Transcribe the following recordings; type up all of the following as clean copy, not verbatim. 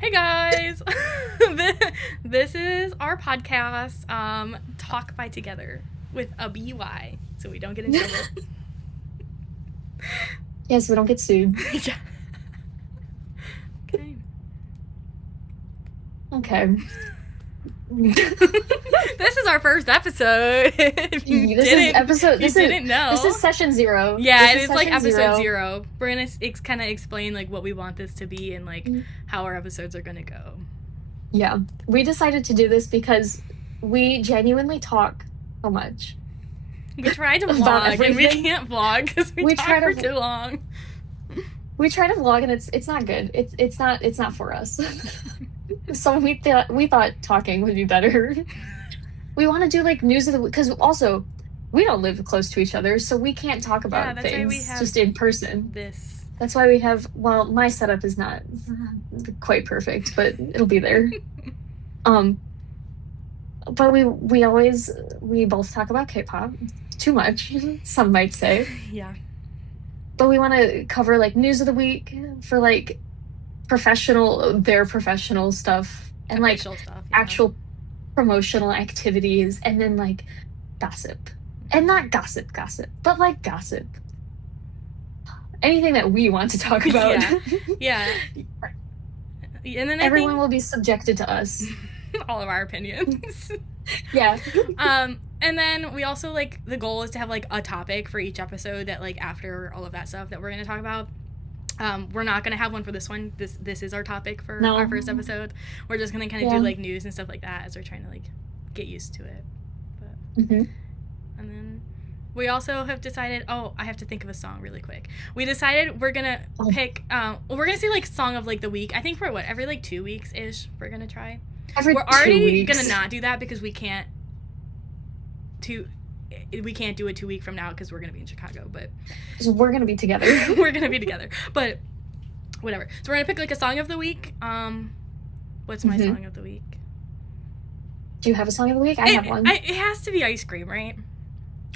Hey guys! This is our podcast, Talk by Together, with a BY, so we don't get in trouble. Yes, we don't get sued. Yeah. Okay. Okay. This is our first episode. If you didn't know. This is session 0. Yeah, This it is is like session episode 0. We're gonna kind of explain like what we want this to be and like how our episodes are gonna go. Yeah, we decided to do this because we genuinely talk so much. We try to About vlog and we everything. can't vlog because we talk for too long. We try to vlog and it's not good. It's not for us. So we thought talking would be better. We want to do like news of the week because also we don't live close to each other, so we can't talk about that's why we things have just in person. This. That's why we have. Well, my setup is not quite perfect, but it'll be there. But we both talk about K-pop too much. Some might say. Yeah. But we want to cover like news of the week for like their professional stuff and like Official stuff, yeah. actual promotional activities, and then like gossip. And not gossip, but like gossip. Anything that we want to talk about. Yeah. And then everyone will be subjected to us. All of our opinions. Yeah. And then we also like the goal is to have like a topic for each episode that like after all of that stuff that we're going to talk about. We're not going to have one for this one. This is our topic for our first episode. We're just going to kind of do like news and stuff like that as we're trying to like get used to it. But and then we also have decided, I have to think of a song really quick. We decided we're going to pick we're going to say like song of like the week. I think for every like 2 weeks ish we're going to try. We're already going to not do that because we can't do it 2 weeks from now because we're going to be in Chicago, but so we're going to be together. We're going to be together, but whatever. So we're going to pick like a song of the week. What's my song of the week? Do you have a song of the week? I have one. It has to be Ice Cream, right?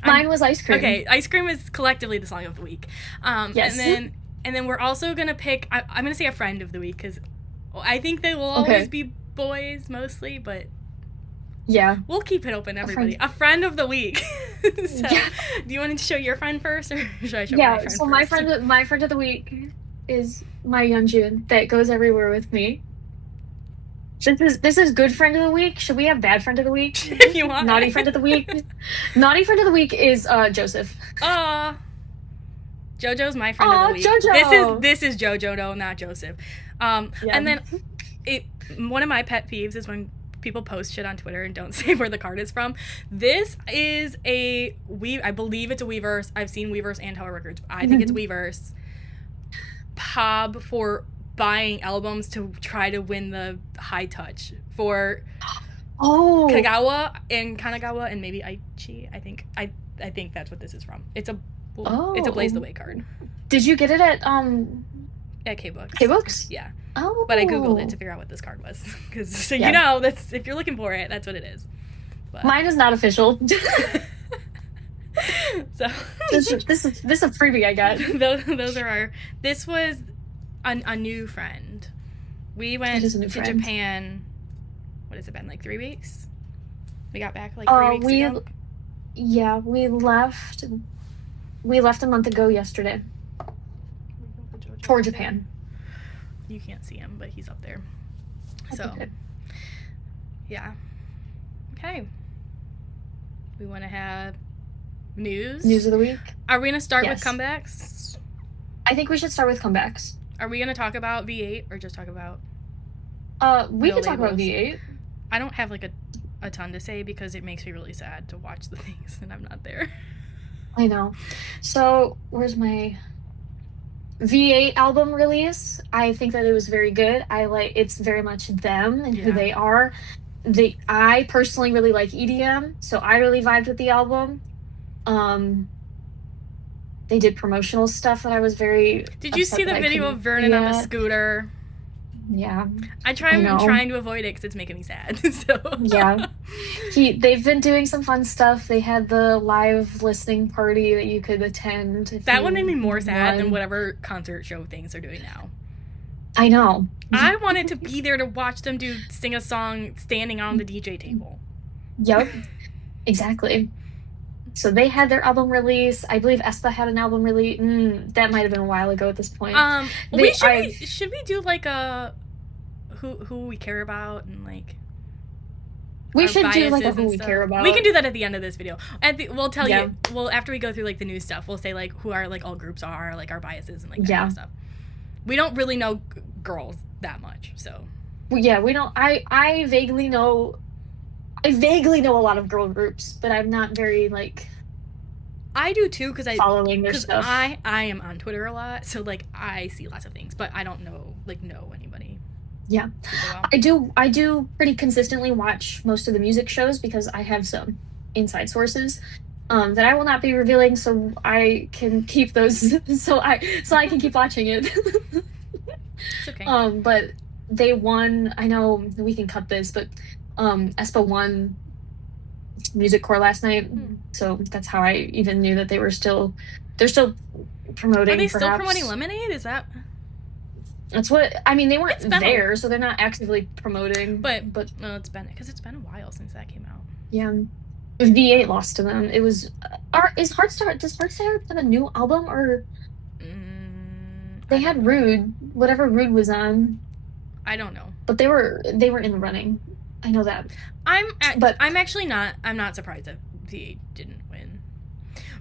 Mine was Ice Cream. Okay, Ice Cream is collectively the song of the week. Yes. And then we're also going to pick, I'm going to say a friend of the week because I think they will always be boys mostly, but yeah, we'll keep it open, everybody. A friend of the week. So, do you want to show your friend first, or should I show my friend first? So my friend of the week is my Yeonjun that goes everywhere with me. This is good friend of the week. Should we have bad friend of the week? If you want. Naughty friend of the week. Naughty friend of the week is Joseph. JoJo's my friend of the week. JoJo. This is JoJo, no, not Joseph. And then one of my pet peeves is when people post shit on Twitter and don't say where the card is from. This is I believe it's a Weverse. I've seen Weverse and Tower Records. I think it's Weverse. Pub for buying albums to try to win the high touch for Kagawa and Kanagawa and maybe Aichi. I think that's what this is from. It's a Blaze the Way card. Did you get it at K-Books? K-Books? Yeah. Oh. But I googled it to figure out what this card was because you know that's if you're looking for it, that's what it is. But. Mine is not official. So this is a freebie I got. Those are this was a new friend. We went to Japan. What has it been, like 3 weeks? We got back like 3 weeks ago. Yeah, we left a month ago yesterday for Japan. You can't see him, but he's up there. So yeah. Okay. We want to have news of the week. Are we going to start with comebacks? I think we should start with comebacks. Are we going to talk about V8 or just talk about we can talk about V8. I don't have like a ton to say because it makes me really sad to watch the things and I'm not there. I know. So where's my V8 album release? I think that it was very good. It's very much them and who they are. I personally really like EDM, so I really vibed with the album. They did promotional stuff that I was very. Did you see the video of Vernon on the scooter? Yeah. I'm trying to avoid it because it's making me sad. So yeah, they've been doing some fun stuff. They had the live listening party that you could attend. That one made me more sad than whatever concert show things are doing now. I know. I wanted to be there to watch them sing a song standing on the DJ table. Yep, exactly. So they had their album release. I believe aespa had an album release. That might have been a while ago at this point. Should we do like a who we care about and like we should do like a who we care about. We can do that at the end of this video. We'll tell you. Well, after we go through like the new stuff, we'll say like who our like all groups are, like our biases and like that kind of stuff. We don't really know girls that much, so. Yeah, we don't. I vaguely know. I vaguely know a lot of girl groups, but I'm not very like. I do too because following their stuff. I am on Twitter a lot, so like I see lots of things, but I don't know anybody. Yeah, well. I do pretty consistently watch most of the music shows because I have some inside sources that I will not be revealing, so I can keep those. so I can keep watching it. It's okay. But they won. I know we can cut this, but aespa won Music Core last night, so that's how I even knew that they're still promoting. Are they still promoting Lemonade? Is that? That's what I mean. They weren't there, so they're not actively promoting. But no, it's been a while since that came out. Yeah, V8 lost to them. It was. Does Heartstar have a new album or? They had Rude, whatever Rude was on. I don't know. But they were in the running. I know that. I'm not surprised that V8 didn't win.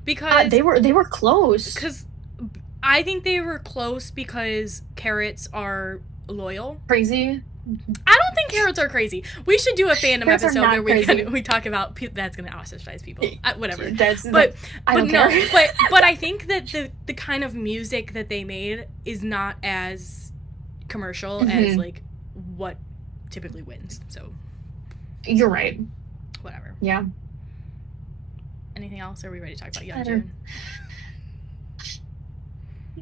Because they were close. Because I think they were close because carrots are loyal. Crazy. I don't think carrots are crazy. We should do a fandom episode where we talk about that's going to ostracize people. Whatever. But I think that the kind of music that they made is not as commercial as like what typically wins. So you're right. Whatever. Yeah. Anything else? Or are we ready to talk about Yeonjun?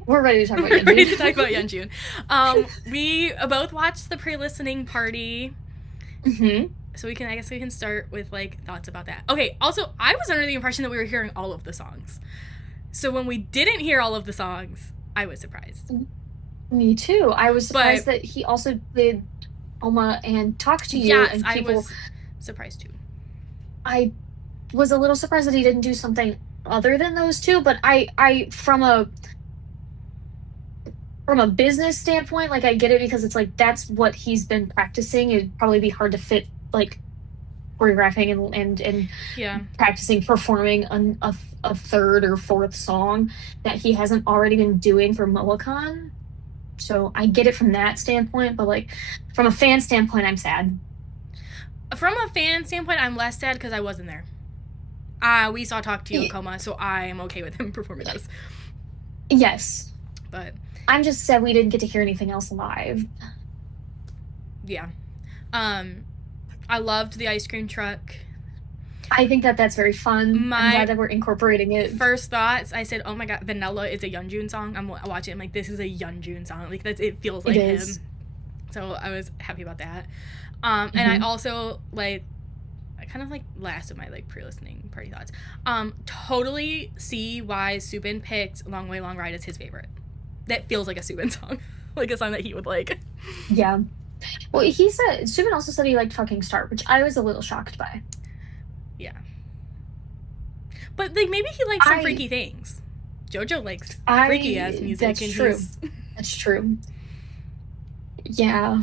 We're ready to talk about Yeonjun. Ready to talk about Yeonjun. We both watched the pre-listening party. So I guess we can start with like thoughts about that. Okay, also I was under the impression that we were hearing all of the songs. So when we didn't hear all of the songs, I was surprised. Me too. I was surprised that he also did Oma and Talk to You. Yes, and I was surprised too. I was a little surprised that he didn't do something other than those two, but I from a business standpoint, like I get it because it's like that's what he's been practicing. It'd probably be hard to fit like choreographing and practicing performing a third or fourth song that he hasn't already been doing for MoaCon. So I get it from that standpoint, but like from a fan standpoint, I'm sad. From a fan standpoint, I'm less sad because I wasn't there. We saw Talk to You in Coma, so I am okay with him performing those. Yes. But I'm just sad we didn't get to hear anything else live. Yeah. I loved the ice cream truck. I think that's very fun. I'm glad that we're incorporating it. First thoughts, I said, oh my god, Vanilla is a Yeonjun song. I'm watching it, I'm like, this is a Yeonjun song. Like, it feels like him. So I was happy about that. And I also, like, I kind of, like, last of my, like, pre-listening party thoughts. Totally see why Subin picked Long Way Long Ride as his favorite. That feels like a Subin song. Like, a song that he would like. Yeah. Well, Subin also said he liked Fucking Start, which I was a little shocked by. Yeah. But, like, maybe he likes some freaky things. JoJo likes freaky-ass music. That's true. That's true. Yeah.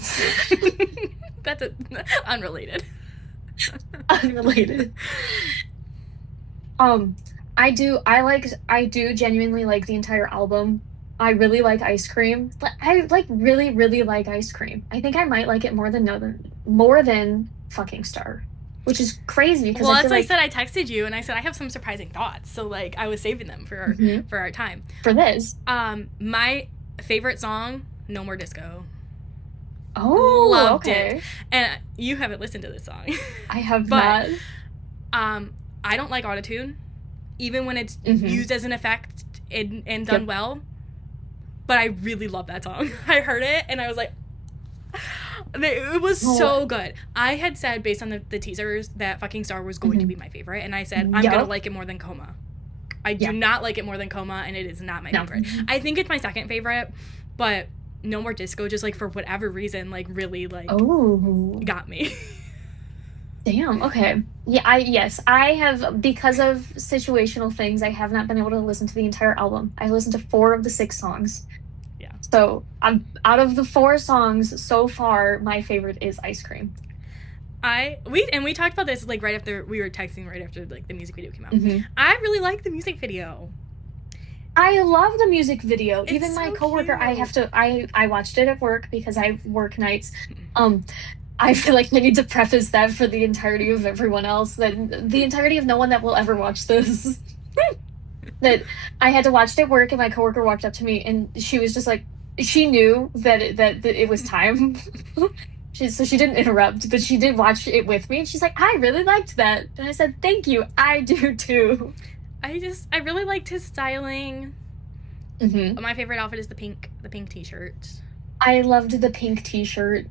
That's unrelated. Unrelated. I do genuinely like the entire album. I really like Ice Cream. But I like really, really like Ice Cream. I think I might like it more than Fucking Star. Which is crazy because I said, I texted you and I said I have some surprising thoughts. So like I was saving them for our time. For this. My favorite song, No More Disco. Oh, loved it. And you haven't listened to this song. I have not. I don't like autotune, even when it's used as an effect and done well. But I really love that song. I heard it and I was like, it was so good. I had said based on the teasers that Fucking Star was going to be my favorite, and I said I'm gonna like it more than Coma. I do not like it more than Coma, and it is not my favorite. I think it's my second favorite, but No More Disco just like for whatever reason like really like got me. Damn. Okay. Yeah. I have, because of situational things, I have not been able to listen to the entire album. I listened to 4 of the 6 songs. Yeah. So I'm out of the 4 songs so far. My favorite is Ice Cream. We talked about this like right after we were texting right after like the music video came out. Mm-hmm. I really like the music video. I love the music video. It's Even my so coworker, cute. I watched it at work because I work nights. I feel like I need to preface that for the entirety of everyone else, that the entirety of no one that will ever watch this. That I had to watch it at work, and my coworker walked up to me and she was just like, she knew that it was time. So she didn't interrupt, but she did watch it with me, and she's like, I really liked that. And I said, thank you. I do too. I really liked his styling. Mm-hmm. My favorite outfit is the pink t-shirt. I loved the pink t-shirt.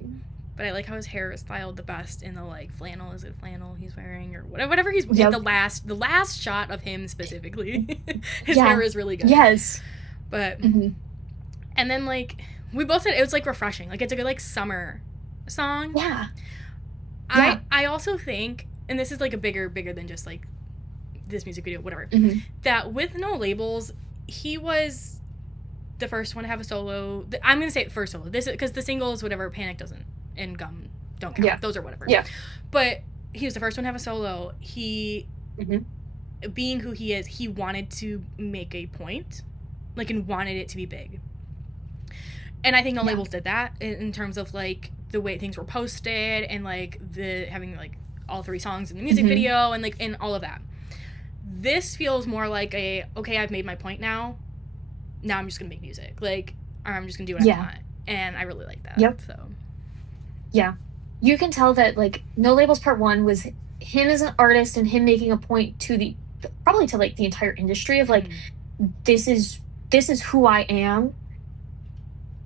But I like how his hair is styled the best in the like flannel. Is it flannel he's wearing or whatever he's Yep. the last shot of him specifically. His hair is really good. Yes. But and then like we both said it was like refreshing. Like it's a good like summer song. Yeah. I also think, and this is like a bigger than just like this music video, whatever. That with No Labels, he was the first one to have a solo. I'm gonna say first solo. This is because the singles, whatever, Panic doesn't and Gum don't count. Yeah. Those are whatever. Yeah. But he was the first one to have a solo. He, being who he is, he wanted to make a point, like, and wanted it to be big. And I think No Labels did that in terms of like the way things were posted and like the having like all 3 songs in the music video and like and all of that. This feels more like okay, I've made my point now. Now I'm just gonna make music, like, or I'm just gonna do what I want, and I really like that. Yep. So. Yeah, you can tell that like No Labels Part 1 was him as an artist and him making a point to probably to like the entire industry of like this is who I am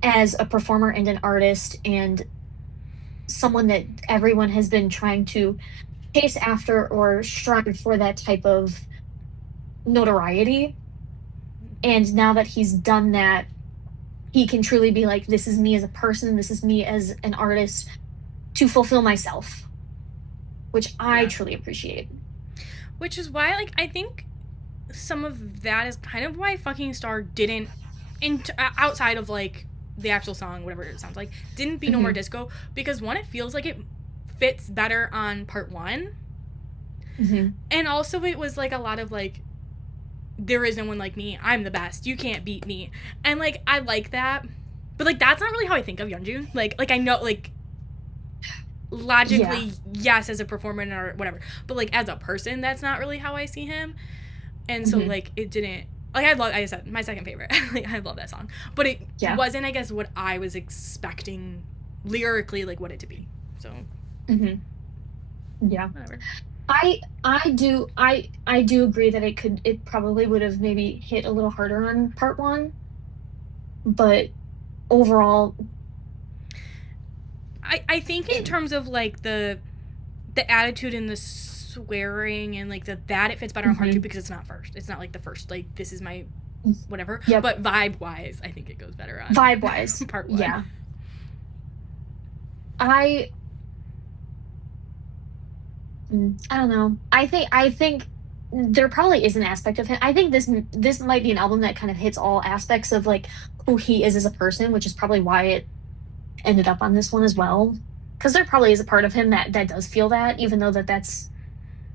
as a performer and an artist and someone that everyone has been trying to chase after or strive for that type of notoriety. And now that he's done that, he can truly be like, this is me as a person, this is me as an artist to fulfill myself, which I truly appreciate. Which is why, like, I think some of that is kind of why Fucking Star didn't, outside of, like, the actual song, whatever it sounds like, didn't be No More Disco, because one, it feels like it fits better on Part 1, and also it was, like, a lot of, like, there is no one like me, I'm the best, you can't beat me, and like I like that, but like that's not really how I think of Yeonjun. Like I know like logically yes as a performer or whatever, but like as a person that's not really how I see him, and so like it didn't like I said my second favorite. Like I love that song, but it wasn't I guess what I was expecting lyrically, like what it to be. So whatever. I do agree that it probably would have maybe hit a little harder on Part 1, but overall I think in terms of like the attitude and the swearing and like that it fits better on Part 2 because it's not first. It's not like the first like this is my whatever. But vibe wise, I think it goes better on vibe wise Part 1. Yeah. I don't know. I think there probably is an aspect of him. I think this might be an album that kind of hits all aspects of like who he is as a person, which is probably why it ended up on this one as well. Because there probably is a part of him that does feel that, even though that's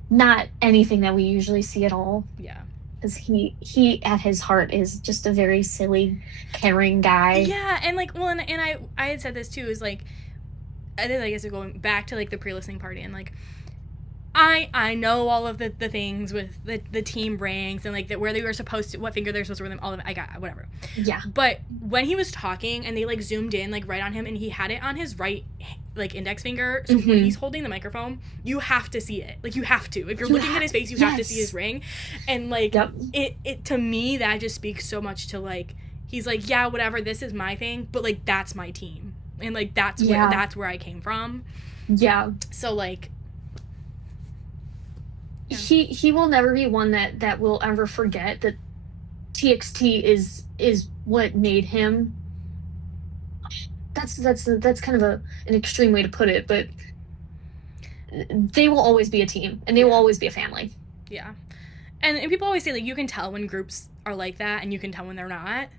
not anything that we usually see at all. Yeah. Because he at his heart is just a very silly, caring guy. Yeah, and like well, and I had said this too. Is like I think I guess going back to like the pre-listening party and like. I know all of the things with the team ranks and like where they were supposed to, what finger they're supposed to wear them, all of it. I got whatever. Yeah. But when he was talking and they like zoomed in like right on him and he had it on his right like index finger, so when he's holding the microphone, you have to see it. Like you have to. If you're looking at his face, you have to see his ring. And like it to me that just speaks so much to like he's like, yeah, whatever, this is my thing, but like that's my team. And like that's where I came from. Yeah. So like he will never be one that will ever forget that TXT is what made him that's kind of an extreme way to put it, but they will always be a team, and they will always be a family. Yeah. And people always say, like, you can tell when groups are like that, and you can tell when they're not.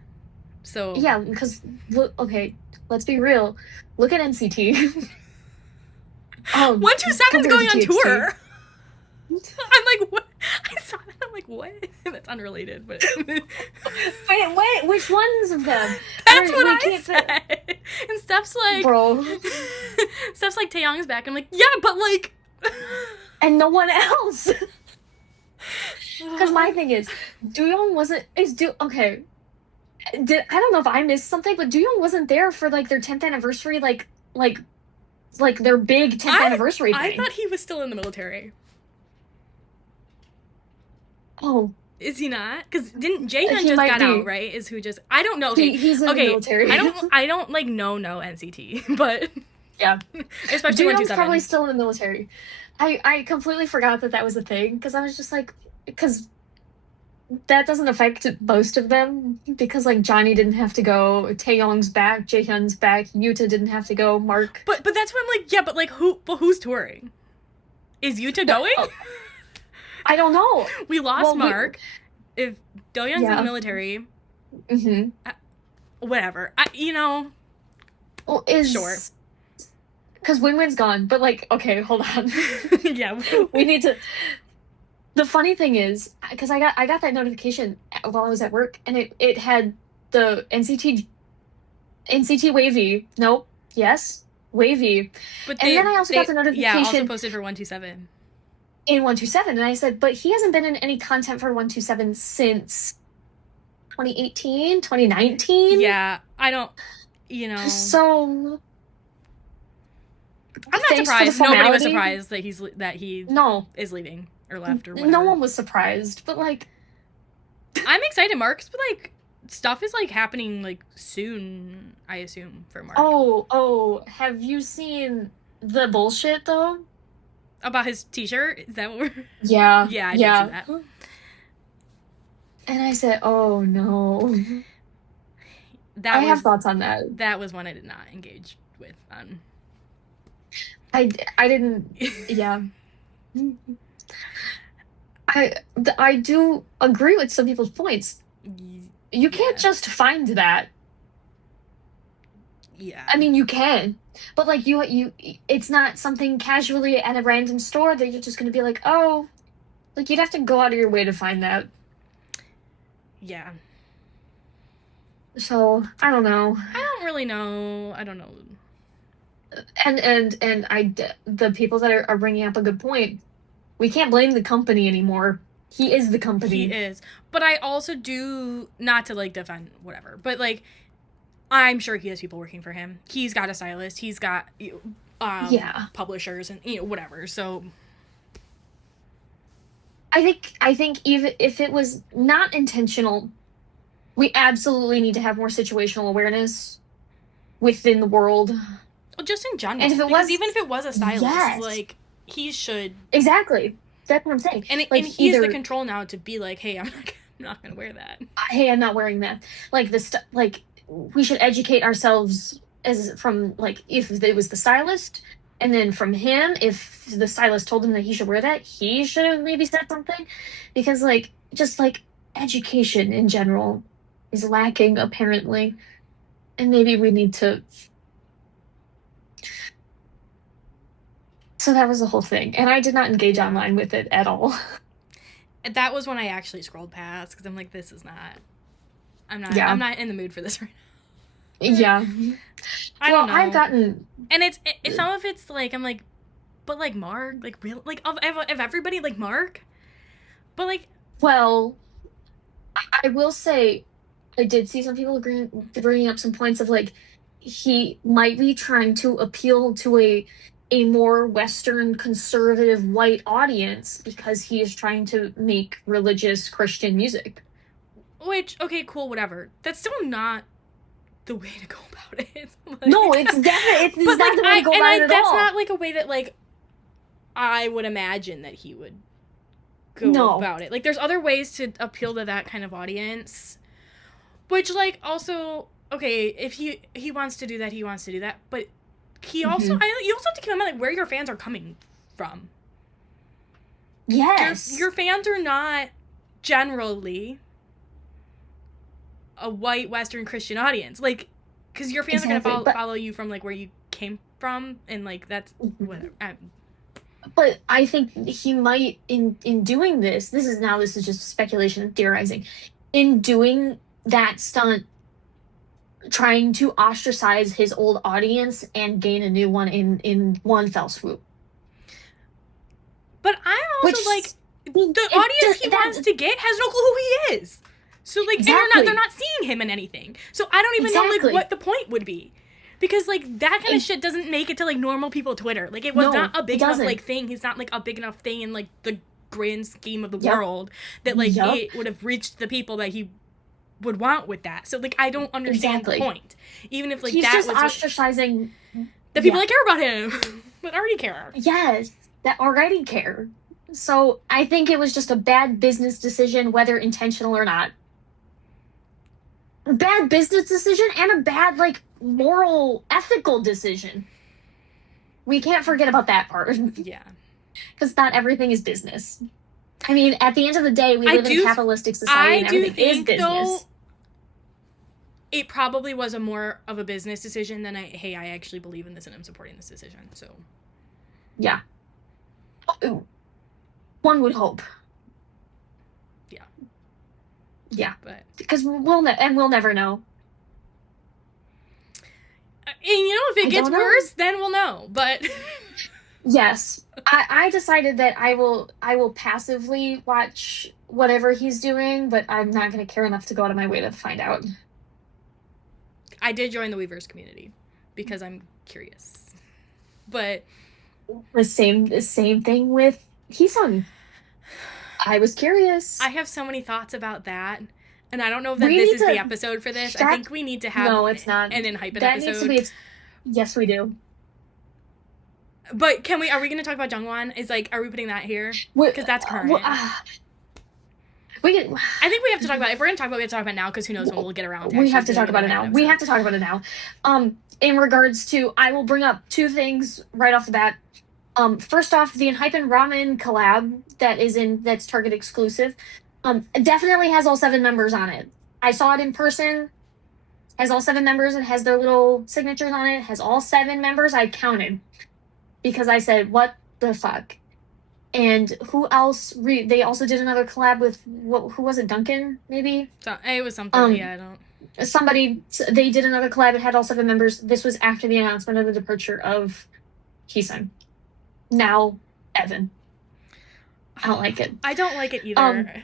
So... Yeah, because, look, okay, let's be real. Look at NCT. 127's going on tour. I'm like, what? I saw that. I'm like, what? That's unrelated, but... Wait, which ones of them? That's what I said. And Steph's like... Bro. Steph's like, Taeyong's back. I'm like, yeah, but like... And no one else. Because my thing is, Doyoung wasn't... Okay. I don't know if I missed something, but Doyoung wasn't there for, like, their 10th anniversary, like their big 10th anniversary thing. I thought he was still in the military. Oh. Is he not? Because didn't Jaehyun just got out, right? Is who just... I don't know. Okay. He's in the military. I don't like, no NCT, but... Yeah. Especially 127. Probably still in the military. I completely forgot that was a thing, because I was just like... Because that doesn't affect most of them, because, like, Johnny didn't have to go, Taeyong's back, Jaehyun's back, Yuta didn't have to go, Mark... But that's what I'm like, yeah, but, like, who's touring? Is Yuta going? I don't know. We lost Mark. If Doyoung's in the military... Mm-hmm. Whatever. Well, sure. Because Win-Win's gone, but, like, okay, hold on. Yeah. We need to... The funny thing is, because I got that notification while I was at work, and it had the NCT Wavy. Nope. Yes. Wavy. But then I also got the notification. Yeah, also posted for 127. In 127, and I said, but he hasn't been in any content for 127 since 2018, 2019. Yeah, I don't, So... I'm not surprised. Nobody was surprised that he is leaving. Or left, or whatever. No one was surprised, but, like... I'm excited, Mark's, but, like, stuff is, like, happening, like, soon, I assume, for Mark. Oh, have you seen the bullshit, though? About his t-shirt? Is that what we're... Yeah. Yeah, I did see that. And I said, oh, no. I have thoughts on that. That was one I did not engage with. I didn't... Yeah. I do agree with some people's points. You can't just find that. Yeah. I mean, you can, but, like, you it's not something casually at a random store that you're just gonna be like, oh, like, you'd have to go out of your way to find that. Yeah. So I don't know. I don't really know. I don't know. And the people that are bringing up a good point. We can't blame the company anymore. He is the company. He is. But I also do, not to, like, defend whatever, but, like, I'm sure he has people working for him. He's got a stylist. He's got publishers and, whatever. So I think even if it was not intentional, we absolutely need to have more situational awareness within the world. Well, just in general. And even if it was a stylist, like... He should... Exactly. That's what I'm saying. And he has the control now to be like, hey, I'm not going to wear that. Hey, I'm not wearing that. Like, we should educate ourselves from, like, if it was the stylist, and then from him, if the stylist told him that he should wear that, he should have maybe said something. Because, like, just, like, education in general is lacking, apparently. And maybe we need to... So that was the whole thing. And I did not engage online with it at all. That was when I actually scrolled past, because I'm like, this is not... I'm not in the mood for this right now. Yeah. I don't know. I've gotten... And it's some of it's like, I'm like, but, like, Mark? Like, real? Like, of everybody, like, Mark? But, like... Well, I will say, I did see some people bringing up some points of, like, he might be trying to appeal to a more Western conservative white audience because he is trying to make religious Christian music. Which, okay, cool, whatever. That's still not the way to go about it. Like, no, it's definitely not the way to go about it at that's all. That's not, like, a way that, like, I would imagine that he would go about it. Like, there's other ways to appeal to that kind of audience. Which, like, also, okay, if he wants to do that, he wants to do that. But he also, you also have to keep in mind, like, where your fans are coming from. Yes. Your fans are not generally a white Western Christian audience. Like, because your fans are going to follow you from, like, where you came from. And, like, that's whatever. But I think he might, in doing this is just speculation, theorizing. In doing that stunt, trying to ostracize his old audience and gain a new one in one fell swoop. But I'm also like, the audience he wants to get has no clue who he is. So, like, and they're not seeing him in anything. So I don't even know, like, what the point would be. Because, like, that kind of shit doesn't make it to, like, normal people Twitter. Like, it was not a big enough, like, thing. He's not, like, a big enough thing in, like, the grand scheme of the world that, like, it would have reached the people that he would want with that. So, like, I don't understand the point. Even if, like, he's that just was ostracizing the people that care about him. That already care. Yes, that already care. So I think it was just a bad business decision, whether intentional or not. Bad business decision and a bad, like, moral, ethical decision. We can't forget about that part. Yeah. Because not everything is business. I mean, at the end of the day, we live in a capitalistic society and everything is business. Though, it probably was a more of a business decision than I actually believe in this and I'm supporting this decision. So. Yeah. One would hope. Yeah. Yeah. But because we'll never know. And you know, if it gets worse, then we'll know. But yes, I decided that I will passively watch whatever he's doing, but I'm not going to care enough to go out of my way to find out. I did join the Weverse community because I'm curious. But the same thing with Heesung. I was curious. I have so many thoughts about that. And I don't know if this is the episode for this. I think we need to have it's not. An Enhypen that episode. Needs to be yes, we do. But are we going to talk about Jungwon? Are we putting that here? Because that's current. I think we have to talk about it. If we're going to talk about it, we have to talk about it now because who knows when we'll get around to we have to talk about it now. We have to talk about it now. In regards to, I will bring up two things right off the bat. First off, the Enhypen Ramen collab that's Target exclusive, definitely has all 7 members on it. I saw it in person. Has all 7 members. It has their little signatures on it. Has all 7 members. I counted because I said, "What the fuck?" And who else? They also did another collab with who was it? Duncan, maybe. So it was something. Yeah, I don't. Somebody. They did another collab. It had all 7 members. This was after the announcement of the departure of Heesung. Now, Evan. I don't like it. I don't like it either.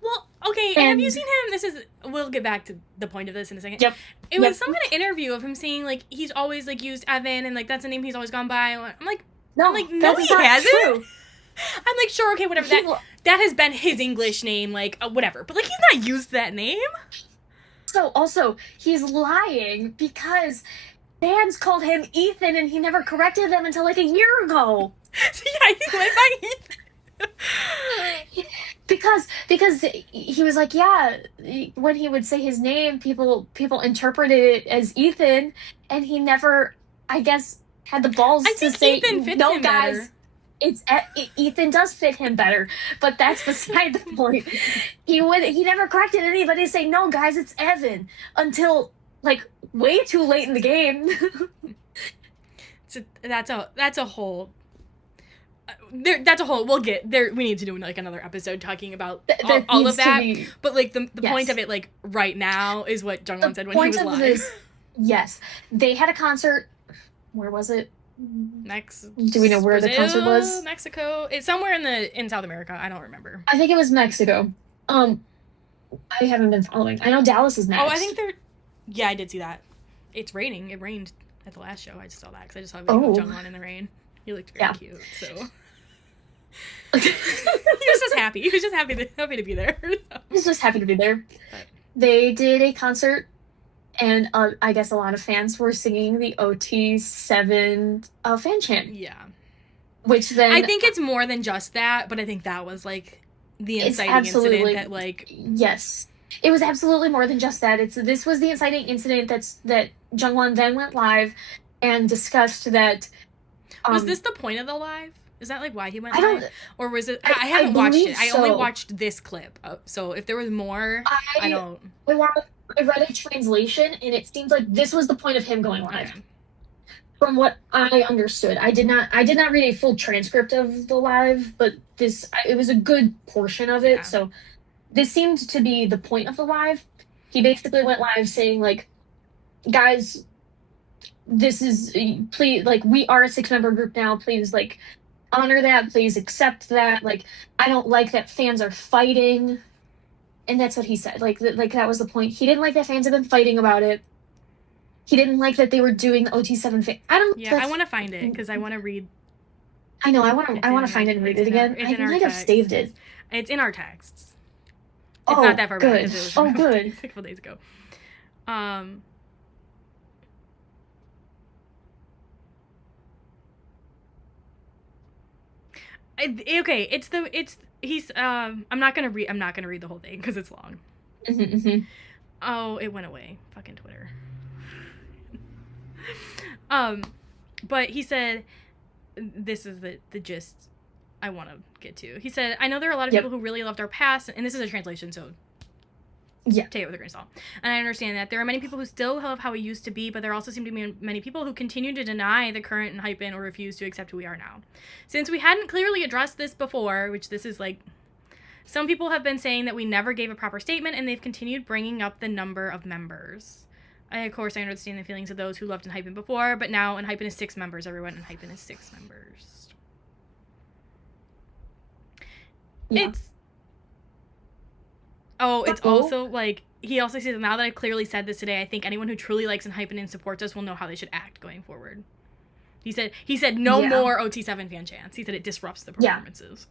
Well, okay, and have you seen him? We'll get back to the point of this in a second. Yep. It was some kind of interview of him saying, like, he's always, like, used Evan, and, like, that's a name he's always gone by. I'm like, no, he hasn't. I'm like, sure, okay, whatever. That has been his English name, like, whatever. But, like, he's not used that name. So, also, he's lying because fans called him Ethan, and he never corrected them until, like, a year ago. So, yeah, he went by Ethan. because he was like, yeah, when he would say his name, people interpreted it as Ethan, and he never, I guess, had the balls to say, Ethan fits no, him guys, better. Ethan does fit him better, but that's beside the point. He never corrected anybody saying, no, guys, it's Evan, until, like, way too late in the game. That's a whole. That's a whole. We'll get there. We need to do like another episode talking about all of that. But like the point of it, like right now, is what Jungwon said when he was live. Yes, they had a concert. Where was it? Do we know where Brazil, the concert was? Mexico. It's somewhere in South America. I don't remember. I think it was Mexico. I haven't been following. I know Dallas is next. Oh, I think they're. Yeah, I did see that. It's raining. It rained at the last show. I just saw that because I just saw a video of Jungwon in the rain. He looked very cute, so. He was just happy. He was just happy to be there. He's just happy to be there. They did a concert, and I guess a lot of fans were singing the OT7 fan chant. Yeah. Which then... I think it's more than just that, but I think that was, like, the inciting incident that, like... Yes. It was absolutely more than just that. This was the inciting incident that Jungwon then went live and discussed that. Was this the point of the live? Is that like why he went I don't. live, or was it? I haven't watched it. I only watched this clip, so if there was more, I don't. I read a translation, and it seemed like this was the point of him going live. Okay. From what I understood, I did not read a full transcript of the live, but it was a good portion of it. Yeah. So this seemed to be the point of the live. He basically went live saying, like, guys, this is, please, like, we are a 6-member group now. Please, like, honor that. Please accept that. Like, I don't like that fans are fighting. And that's what he said. Like that was the point. He didn't like that fans have been fighting about it. He didn't like that they were doing the OT7 fan. I want to find it because I want to read. I know. I want to find it and read it again. I might have saved it. It's in our texts. It's not that far back. It was good. A couple days ago. I'm not gonna read the whole thing because it's long. Oh, it went away. Fucking Twitter. But he said, this is the gist I want to get to. He said, I know there are a lot of people who really loved our past, and this is a translation, so take it with a grain of salt. And I understand that there are many people who still love how we used to be, but there also seem to be many people who continue to deny the current and hype in or refuse to accept who we are now. Since we hadn't clearly addressed this before, which this is like, some people have been saying that we never gave a proper statement, and they've continued bringing up the number of members. Of course, I understand the feelings of those who loved Enhypen before, but now Enhypen is 6 members. Everyone Enhypen is 6 members. Yeah. It's also, like, he also says, now that I've clearly said this today, I think anyone who truly likes Enhypen and supports us will know how they should act going forward. He said no more OT7 fan chants. He said it disrupts the performances.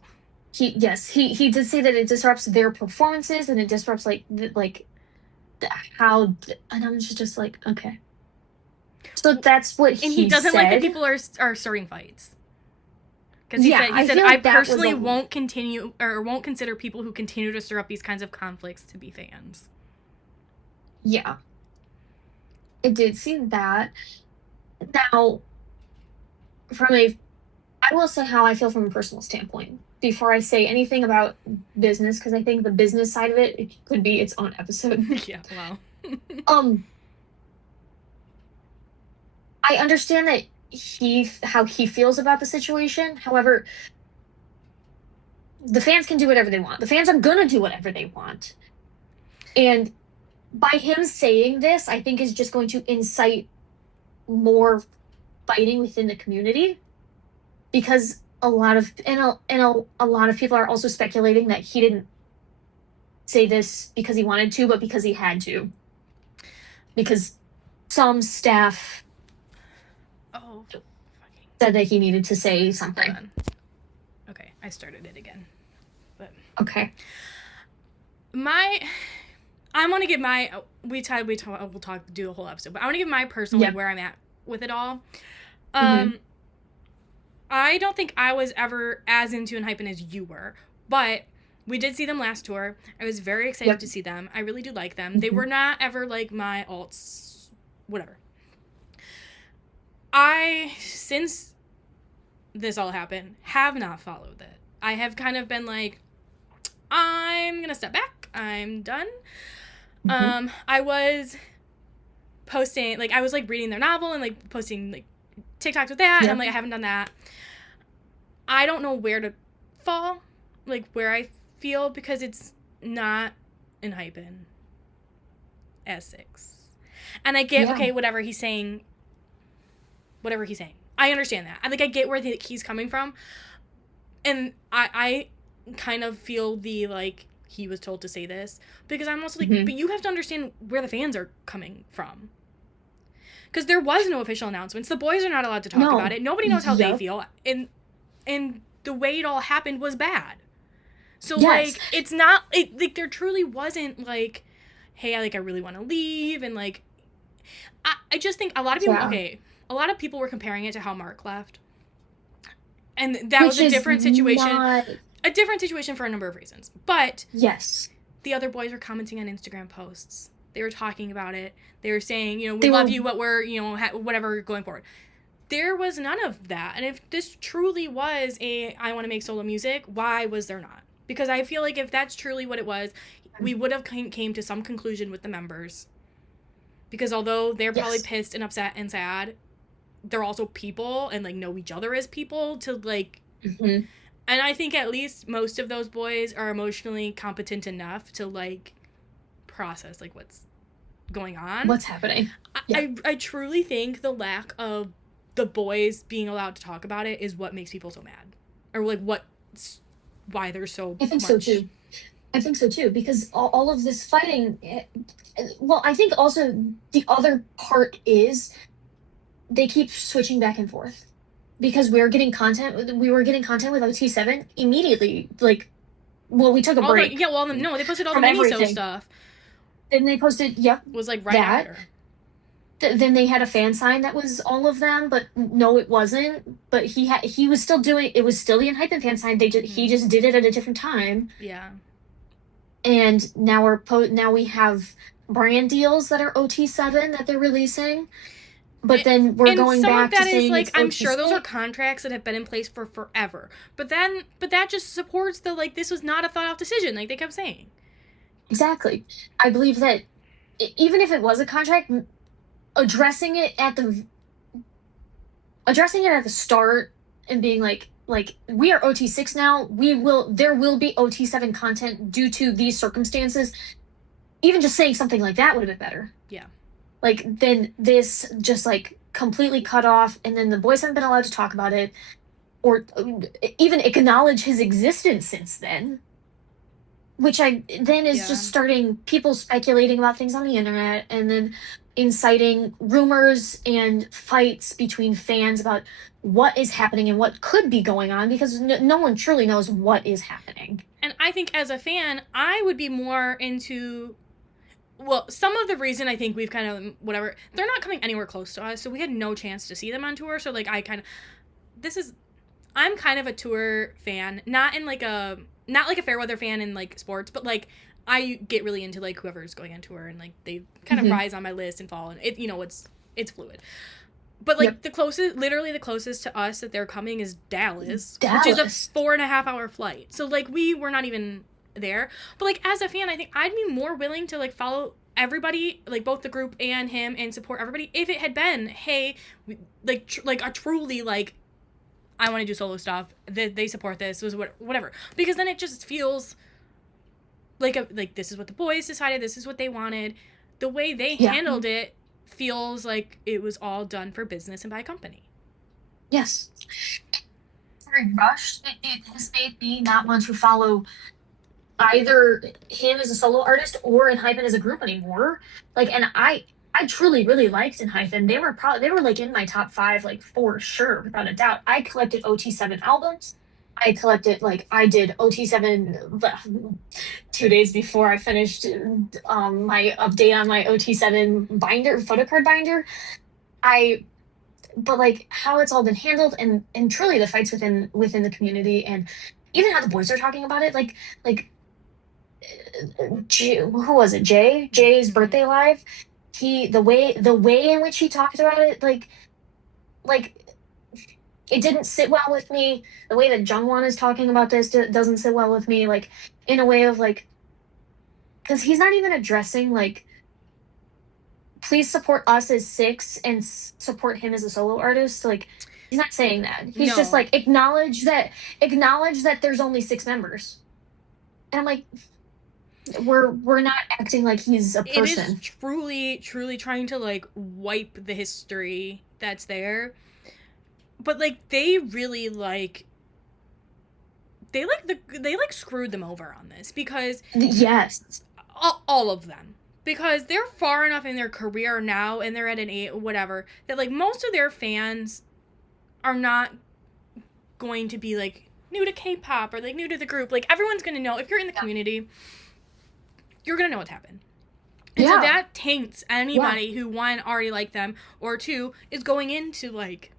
Yeah. He did say that it disrupts their performances, and it disrupts, how, and I'm just like, okay. So that's what he said. And he doesn't like that people are starting fights. Because he said, I personally won't consider people who continue to stir up these kinds of conflicts to be fans. Yeah. I did see that. Now, I will say how I feel from a personal standpoint before I say anything about business, because I think the business side of it could be its own episode. Yeah, wow. I understand that how he feels about the situation. However, the fans can do whatever they want. The fans are gonna do whatever they want. And by him saying this, I think is just going to incite more fighting within the community, because a lot of people are also speculating that he didn't say this because he wanted to, but because he had to. Because some staff said that he needed to say something. Okay, I started it again. But okay. I want to give my we'll do a whole episode, but I want to give my personal where I'm at with it all. I don't think I was ever as into Enhypen as you were, but we did see them last tour. I was very excited to see them. I really do like them. They were not ever like my alts, whatever. Since this all happened, have not followed it. I have kind of been like, I'm gonna step back. I'm done. I was posting, like, I was like reading their novel and like posting like TikToks with that, and I'm like, I haven't done that. I don't know where to fall, like where I feel, because it's not Enhypen as 6. And I get, okay, whatever he's saying. I understand that. I get where he's coming from. And I kind of feel the, like, he was told to say this, because I'm also like, but you have to understand where the fans are coming from. Because there was no official announcements. The boys are not allowed to talk about it. Nobody knows how they feel. And the way it all happened was bad. So, like, it's not, like, there truly wasn't, like, hey, I really want to leave, and, like, I just think a lot of people, a lot of people were comparing it to how Mark left. And that was a different situation. A different situation for a number of reasons. But, the other boys were commenting on Instagram posts. They were talking about it. They were saying, you know, we love you, but we're, you know, whatever going forward. There was none of that. And if this truly was I want to make solo music, why was there not? Because I feel like if that's truly what it was, we would have came to some conclusion with the members. Because although they're probably pissed and upset and sad, they're also people and, like, know each other as people to, like... Mm-hmm. And I think at least most of those boys are emotionally competent enough to, like, process, like, what's going on. What's happening. I truly think the lack of the boys being allowed to talk about it is what makes people so mad. Or, like, why they're so I think so, too. I think so, too, because all of this fighting... Well, I think also the other part is they keep switching back and forth. Because we were getting content with OT7 immediately. Like, well, we took a break. They posted all the mini-so stuff. Then they posted, was like right after. Then they had a fan sign that was all of them, but no, it wasn't. But he was still doing, it was still the Unhyped fan sign. He just did it at a different time. Yeah. And now now we have brand deals that are OT7 that they're releasing. But then we're going back to saying... And some of that is, like, I'm sure those are contracts that have been in place for forever. But that just supports the, like, this was not a thought-out decision, like they kept saying. Exactly. I believe that even if it was a contract, addressing it at the start and being like, we are OT6 now, there will be OT7 content due to these circumstances. Even just saying something like that would have been better. Yeah. Like, then this just, like, completely cut off, and then the boys haven't been allowed to talk about it, or even acknowledge his existence since then. Which is just starting people speculating about things on the internet, and then inciting rumors and fights between fans about what is happening and what could be going on, because no one truly knows what is happening. And I think as a fan, I would be more into... Well, some of the reason I think we've kind of, whatever, they're not coming anywhere close to us, so we had no chance to see them on tour, so, like, I'm kind of a tour fan, not like a fair weather fan in, like, sports, but, like, I get really into, like, whoever's going on tour, and, like, they kind of rise on my list and fall, and it, you know, it's fluid. But, like, the closest to us that they're coming is Dallas, which is a 4.5-hour flight, so, like, we were not even there. But, like, as a fan, I think I'd be more willing to, like, follow everybody, like, both the group and him, and support everybody if it had been, hey, like a truly, like, I want to do solo stuff, they support this, was whatever, because then it just feels like this is what the boys decided, this is what they wanted. The way they handled it feels like it was all done for business and by a company. Yes. Very rushed. It has made me not want to follow either him as a solo artist or Enhypen as a group anymore. Like, and I truly really liked Enhypen. They were like in my top 5, like, for sure, without a doubt. I collected OT7 albums. I did OT7 2 days before I finished my update on my OT7 binder, photocard binder. But, like, how it's all been handled, and truly the fights within the community, and even how the boys are talking about it, like who was it? Jay's birthday live. The way in which he talked about it, like it didn't sit well with me. The way that Jungwon is talking about this doesn't sit well with me. Like, in a way of, like, because he's not even addressing, like, please support us as 6 and support him as a solo artist. Like, he's not saying that. He's just like, acknowledge that there's only 6 members. And I'm like, we're not acting like he's a person. It is truly, truly trying to, like, wipe the history that's there. But, like, they really, like, they screwed them over on this, because... Yes. All of them. Because they're far enough in their career now, and they're at an 8, whatever, that, like, most of their fans are not going to be, like, new to K-pop or, like, new to the group. Like, everyone's going to know. If you're in the community, you're going to know what's happened. And so that taints anybody who, 1, already liked them, or 2, is going into, like...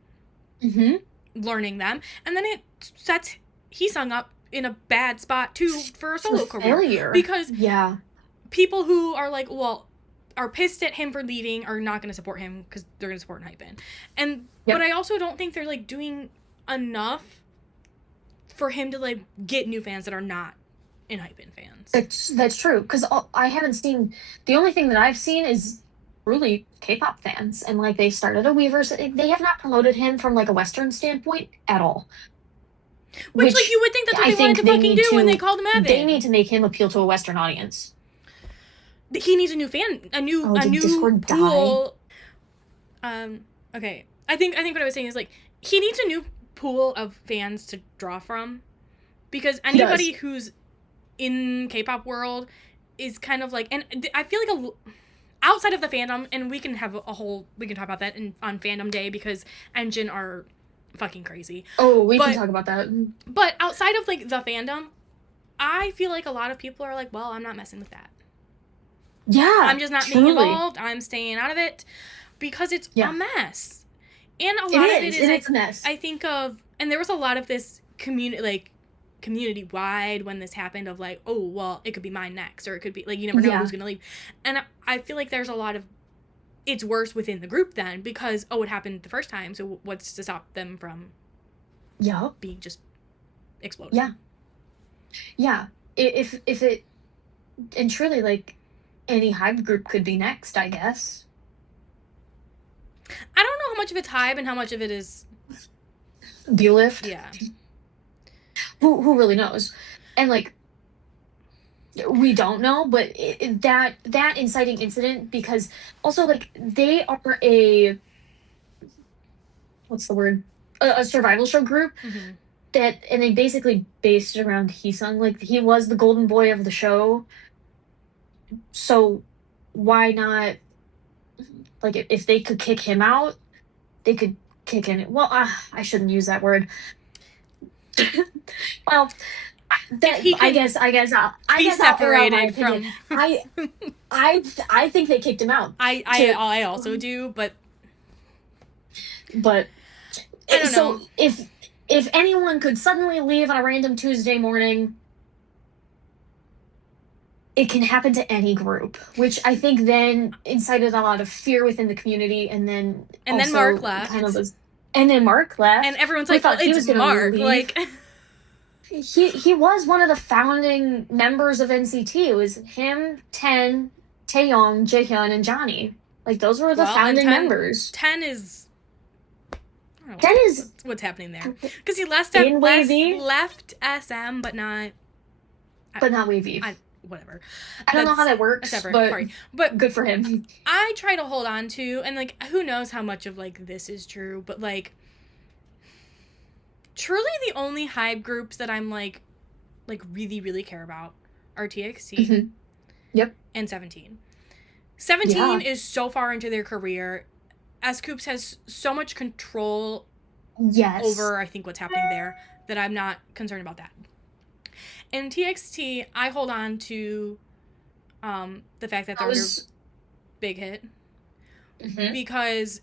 Mm-hmm. learning them, and then it sets Heesung up in a bad spot too for a solo career. Failure. Because people who are like, well, are pissed at him for leaving are not going to support him because they're going to support Hypen. And but I also don't think they're like doing enough for him to like get new fans that are not in Hypen fans. That's true, because I haven't seen, the only thing that I've seen is really K-pop fans, and like they started a Weverse. They have not promoted him from like a Western standpoint at all. Which like you would think that's what they wanted to fucking do when they called him Evan. They need to make him appeal to a Western audience. He needs a new fan, a new Discord pool. Okay, I think what I was saying is like he needs a new pool of fans to draw from, because anybody who's in K-pop world is kind of like, and I feel like outside of the fandom, and we can talk about that on Fandom Day because Engine are fucking crazy. Oh, we can talk about that. But outside of like the fandom, I feel like a lot of people are like, well, I'm not messing with that. Yeah, I'm just not being involved. I'm staying out of it because it's a mess. And a lot of it is a mess. I think of, and there was a lot of this community-wide when this happened of like, oh, well, it could be mine next, or it could be, like, you never know who's going to leave. And I feel like there's a lot of, it's worse within the group then, because, it happened the first time, so what's to stop them from being just exploded? Yeah. Yeah. If it, and truly, like, any Hype group could be next, I guess. I don't know how much of it's Hype and how much of it is Bulift. Yeah. Who really knows? And like, we don't know, but that inciting incident, because also like they are a, what's the word? A survival show group that, and they basically based it around Heesung. Like, he was the golden boy of the show. So why not, like, if they could kick him out, they could kick him. Well, I shouldn't use that word. Well, I guess separated from. I think they kicked him out. I also do, but I don't know. If anyone could suddenly leave on a random Tuesday morning, it can happen to any group, which I think then incited a lot of fear within the community, and then Mark left. And then Mark left. And everyone's like, oh, it's Mark. Like, he was one of the founding members of NCT. It was him, Ten, Taeyong, Jaehyun, and Johnny. Like, those were the founding members. Ten is what's happening there, because he left SM, but not Wavy. Whatever. I don't know how that works, but good for him. I try to hold on to, and like, who knows how much of like this is true, but like, truly the only Hype groups that I'm like really, really care about are TXT. Yep. And 17. 17 is so far into their career. S-Coups has so much control over, I think, what's happening there, that I'm not concerned about that. In TXT, I hold on to the fact that they're under Big Hit. Because,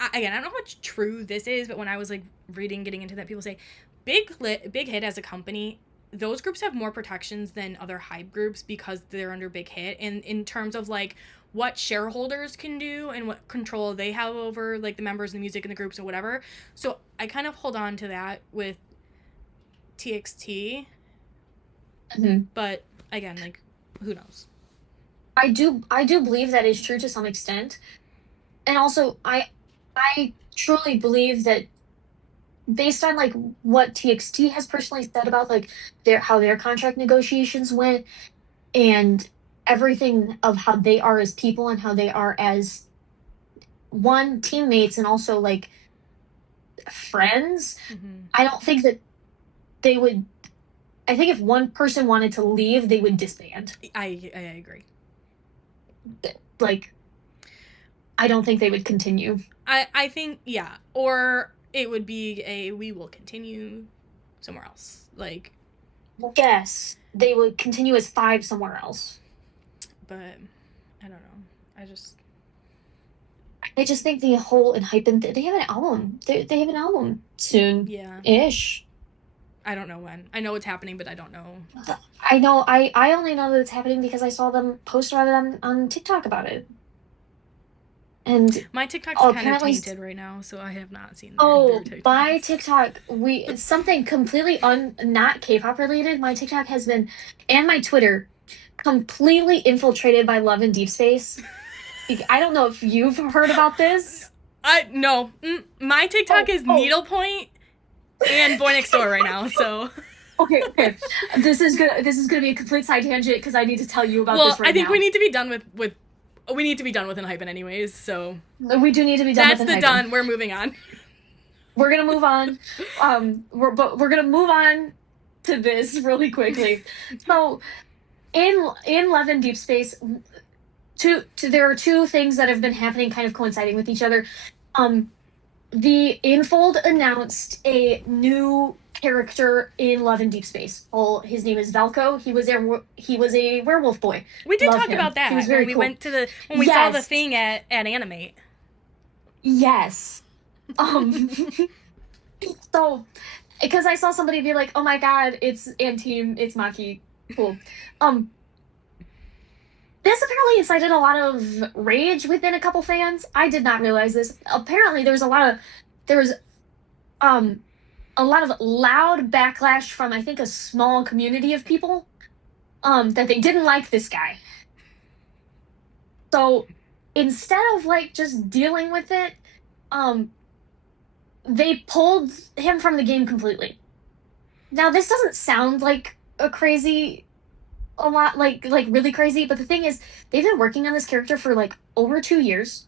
again, I don't know how much true this is, but when I was like getting into that, people say Big Hit as a company, those groups have more protections than other Hype groups because they're under Big Hit, and in terms of like what shareholders can do and what control they have over like the members and the music and the groups and whatever. So I kind of hold on to that with TXT. But again, like, who knows? I do believe that is true to some extent. And also I truly believe that, based on like what TXT has personally said about like how their contract negotiations went, and everything of how they are as people and how they are as teammates and also like friends, I don't think that they would. I think if one person wanted to leave, they would disband. I agree. Like, I don't think they would continue. I think, or it would be we will continue somewhere else. Like, yes, they would continue as 5 somewhere else. But I don't know. I just think the whole Hypen, they have an album. They have an album soon. Yeah. Ish. I don't know when. I know it's happening, but I don't know. I know. I only know that it's happening because I saw them post about it on TikTok about it. And my TikTok's kind of tainted right now, so I have not seen their my TikTok, something completely not K-pop related. My TikTok has been, and my Twitter, completely infiltrated by Love and Deep Space. I don't know if you've heard about this. No. My TikTok is Needlepoint and Boy Next Door right now, so. Okay. This is gonna be a complete side tangent because I need to tell you about this right now. I think we need to be done with we need to be done with Hypen anyways, so. We do need to be done with That's done. We're moving on. We're gonna move on. We're gonna move on to this really quickly. So, in Love and Deep Space, there are two things that have been happening, kind of coinciding with each other. The Infold announced a new character in Love and Deep Space. His name is Velko. He was a werewolf boy. We did talk about that. He was very cool. We saw the thing at Animate. Yes. So, because I saw somebody be like, "Oh my God, it's Antime, it's Maki." Cool. This apparently incited a lot of rage within a couple fans. I did not realize this. Apparently, there was a lot of loud backlash from, I think, a small community of people that they didn't like this guy. So instead of like just dealing with it, they pulled him from the game completely. Now, this doesn't sound like a lot like really crazy, but the thing is, they've been working on this character for like over 2 years.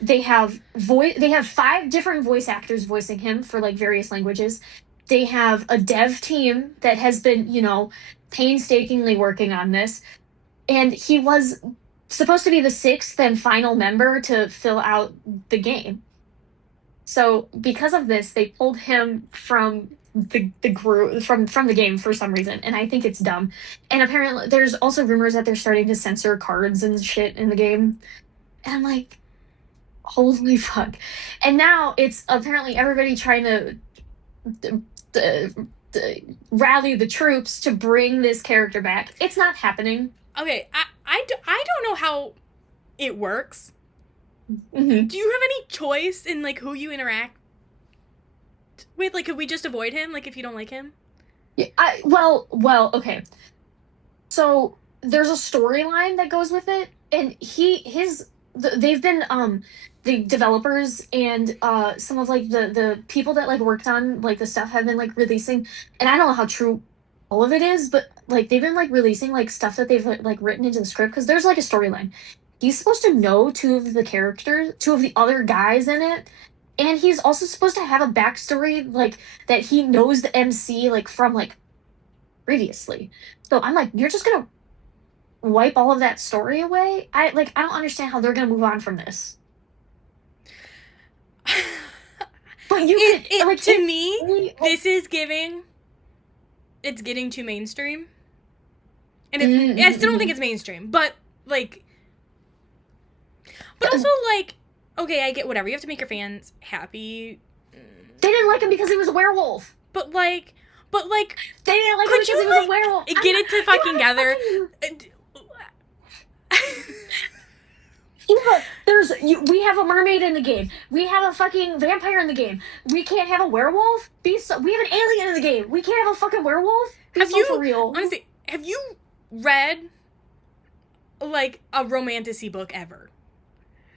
They have 5 different voice actors voicing him for like various languages. They have a dev team that has been, painstakingly working on this, and he was supposed to be the 6th and final member to fill out the game. So because of this, they pulled him from the group from the game for some reason, and I think it's dumb. And apparently there's also rumors that they're starting to censor cards and shit in the game, and I'm like, holy fuck. And now it's apparently everybody trying to rally the troops to bring this character back. It's not happening. Okay, I don't know how it works. Mm-hmm. Do you have any choice in like who you interact with? Like, could we just avoid him? Like, if you don't like him? Yeah. Well. Okay. So there's a storyline that goes with it, and they've been the developers and some of like the people that like worked on like the stuff have been like releasing, and I don't know how true all of it is, but like they've been like releasing like stuff that they've like written into the script, because there's like a storyline. He's supposed to know 2 of the other guys in it, and he's also supposed to have a backstory like that he knows the MC like from like previously. So I'm like, you're just gonna wipe all of that story away? I don't understand how they're gonna move on from this. But this is giving. It's getting too mainstream, and I still don't think it's mainstream. But like, but also like, okay, I get whatever. You have to make your fans happy. They didn't like him because he was a werewolf. But like, they didn't like him because he was a werewolf. Get it to fucking together. We have a mermaid in the game. We have a fucking vampire in the game. We can't have a werewolf? We have an alien in the game. We can't have a fucking werewolf? For real. Honestly, have you read like a romantasy book ever?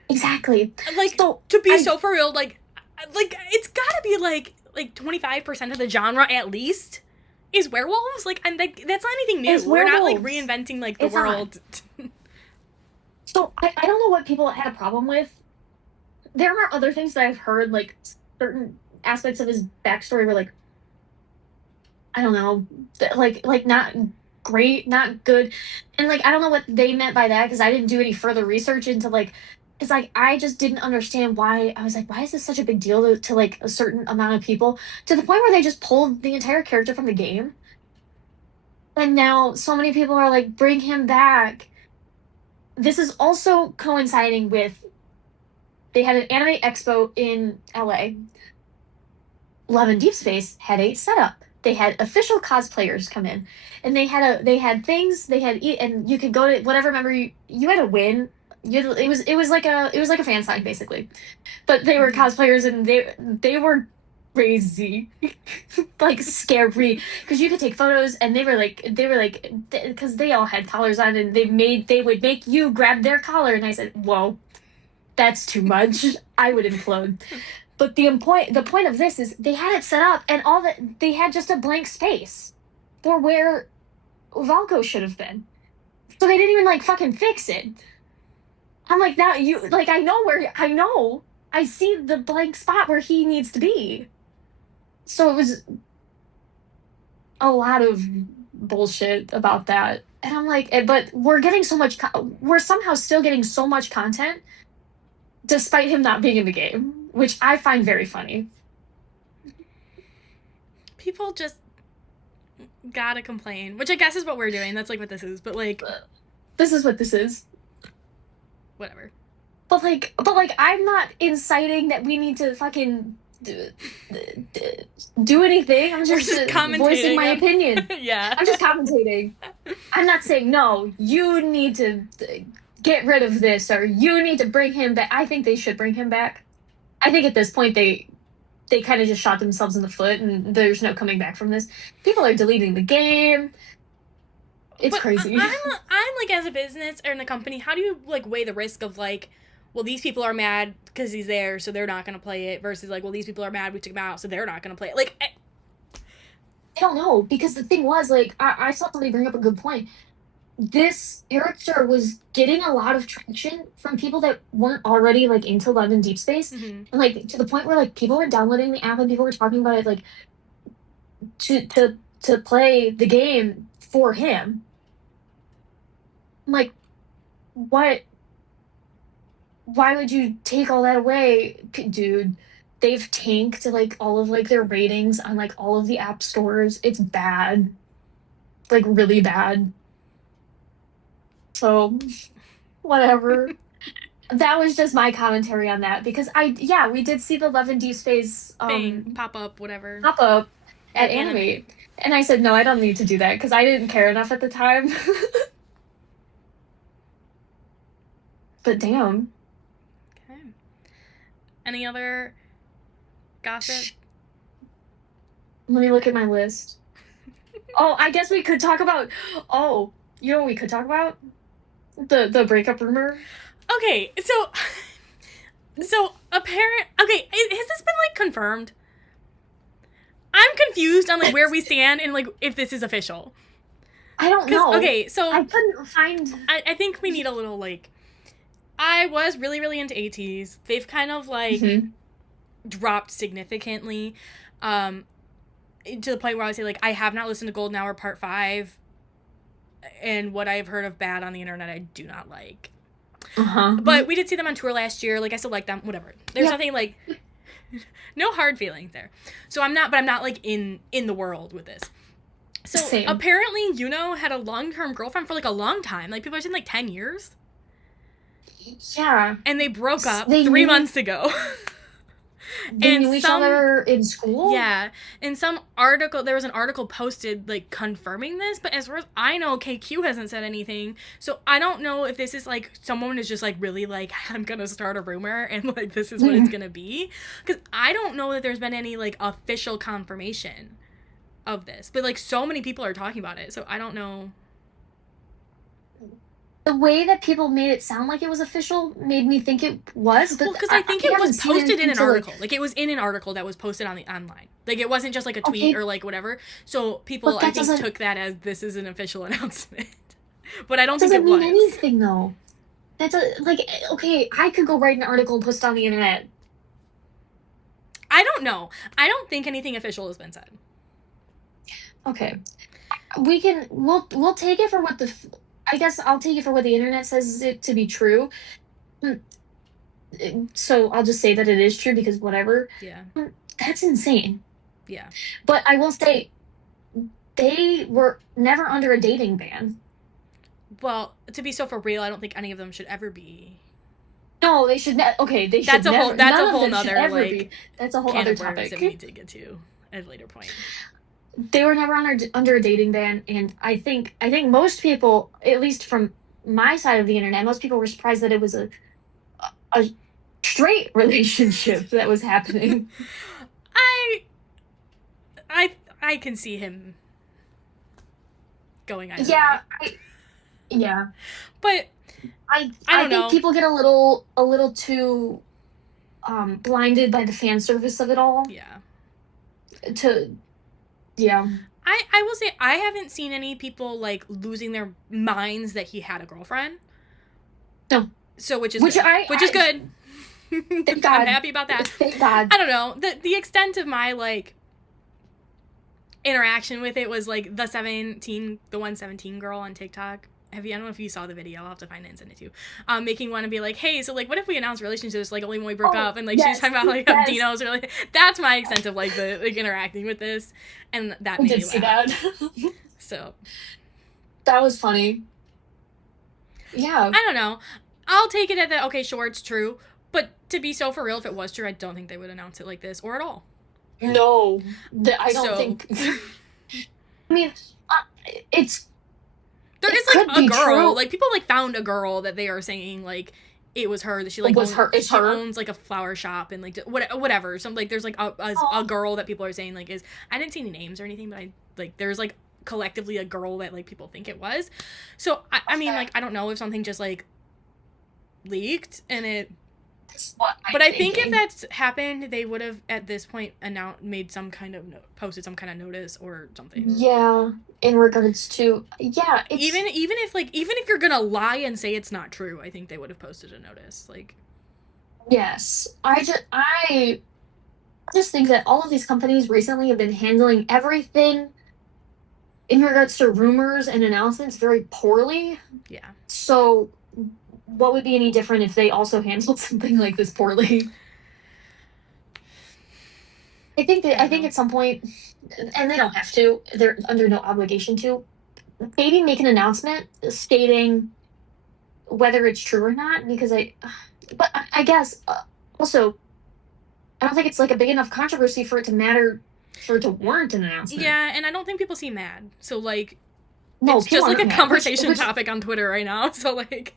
Exactly. Like, so, to be so for real, like it's gotta be like 25% of the genre at least is werewolves. Like, and like that's not anything new. We're not like reinventing like the world. So I don't know what people had a problem with. There are other things that I've heard, like certain aspects of his backstory were like, I don't know, like not great, not good, and like I don't know what they meant by that, because I didn't do any further research into like. It's like I just didn't understand why. I was like, why is this such a big deal to like a certain amount of people, to the point where they just pulled the entire character from the game, and now so many people are like, bring him back. This is also coinciding with, they had an anime expo in LA. Love and Deep Space had a setup they had official cosplayers come in, and they had things, and you could go to whatever member you had to win. It was like a fan sign basically, but they were cosplayers and they were crazy, like scary, because you could take photos and they were like because they all had collars on, and they would make you grab their collar, and I said, whoa, that's too much. I would implode. But the point of this is they had it set up, and all that they had just a blank space for where Valko should have been. So they didn't even like fucking fix it. I'm like, now you like I know I see the blank spot where he needs to be. So it was a lot of bullshit about that. And I'm like, but we're getting so much we're somehow still getting so much content despite him not being in the game, which I find very funny. People just gotta complain, which I guess is what we're doing. That's like what this is, but like, this is what this is. Whatever. But like, I'm not inciting that we need to fucking do anything. I'm just voicing my opinion. Yeah. I'm just commentating. I'm not saying, no, you need to get rid of this, or you need to bring him back. I think they should bring him back. I think at this point they kind of just shot themselves in the foot, and there's no coming back from this. People are deleting the game. It's crazy. I'm like, as a business or in a company, how do you like weigh the risk of like, well, these people are mad because he's there, so they're not going to play it, versus like, well, these people are mad we took him out, so they're not going to play it. Like, I don't know, because the thing was, like, I saw somebody bring up a good point. This character was getting a lot of traction from people that weren't already like into Love and Deep Space, and like to the point where like people were downloading the app and people were talking about it, like to play the game for him. I'm like, what? Why would you take all that away, dude? They've tanked like all of like their ratings on like all of the app stores. It's bad, like really bad. So, whatever. That was just my commentary on that, because we did see the Love and Deep Space thing pop up at Animate, and I said, no, I don't need to do that because I didn't care enough at the time. But damn. Okay. Any other gossip? Let me look at my list. Oh, I guess we could talk about. Oh, you know what we could talk about? The breakup rumor. Okay, so apparent. Okay, has this been like confirmed? I'm confused on like where we stand and like if this is official. I don't know. Okay, so I couldn't find. I think we need a little like. I was really, really into ATs. They've kind of like dropped significantly, to the point where I would say like I have not listened to Golden Hour Part 5, and what I've heard of bad on the internet I do not like. But we did see them on tour last year. Like I still like them. Whatever. There's nothing like, no hard feelings there. So I'm not like in the world with this. So Same. Apparently Yuno had a long-term girlfriend for like a long time. Like people are saying like 10 years. Yeah. And they broke up 3 months ago. They knew each other in school? Yeah. In some article, there was an article posted, like, confirming this, but as far as I know, KQ hasn't said anything, so I don't know if this is, like, someone is just, like, really, like, I'm gonna start a rumor, and, like, this is what it's gonna be, because I don't know that there's been any, like, official confirmation of this, but, like, so many people are talking about it, so I don't know. The way that people made it sound like it was official made me think it was, but because I think it was posted in an article. Like, it was in an article that was posted on the online. Like, it wasn't just, like, a tweet or, like, whatever. So people, I think, took that as this is an official announcement. But I don't think it was. Doesn't mean anything, though. That's like, okay, I could go write an article and post it on the internet. I don't know. I don't think anything official has been said. Okay. We'll take it for what I guess I'll take it for what the internet says it to be true. So I'll just say that it is true because whatever. Yeah. That's insane. Yeah. But I will say they were never under a dating ban. Well, to be so for real, I don't think any of them should ever be. No, they should not. Okay, they should That's never. That's a whole nother, like, that's a whole other topic that we need to get to at a later point. they were never under a dating ban, and I think most people, at least from my side of the internet, most people were surprised that it was a straight relationship that was happening. I I can see him going either Yeah, way. yeah. But I I I don't think know. people get a little too blinded by the fan service of it all. Yeah. To Yeah. I will say I haven't seen any people like losing their minds that he had a girlfriend. No. So which is Which good. Which is good. Thank I'm God. happy about that. Thank God. I don't know. The extent of my like interaction with it was like the 117 girl on TikTok. I don't know if you saw the video. I'll have to find it and send it to you. Making one and be like, hey, so like, what if we announce relationships like only when we broke up? And like, Yes, she's talking about like yes. Dino's really. That's my extent of like the like interacting with this, and that I made did me see laugh. that. So That was funny. Yeah. I don't know. I'll take it at that. Okay, sure, it's true. But to be so for real, if it was true, I don't think they would announce it like this or at all. No, I don't think. I mean, it's. There is like a girl. True. Like people like found a girl that they are saying like it was her that she like owns like a flower shop and like whatever. Some like there's like a girl that people are saying like is. I didn't see any names or anything, but I like there's like collectively a girl that like people think it was. So I mean like I don't know if something just like leaked and it. But I think if that's happened, they would have at this point made some kind of posted some kind of notice or something. Yeah, in regards to even if you're gonna lie and say it's not true, I think they would have posted a notice. Like, yes, I just think that all of these companies recently have been handling everything in regards to rumors and announcements very poorly. Yeah. So what would be any different if they also handled something like this poorly? I think at some point, and they don't have to, they're under no obligation to, maybe make an announcement stating whether it's true or not, because but I guess also, I don't think it's like a big enough controversy for it to matter, for it to warrant an announcement. Yeah, and I don't think people seem mad. So like, no, it's just like a conversation topic on Twitter right now. So like,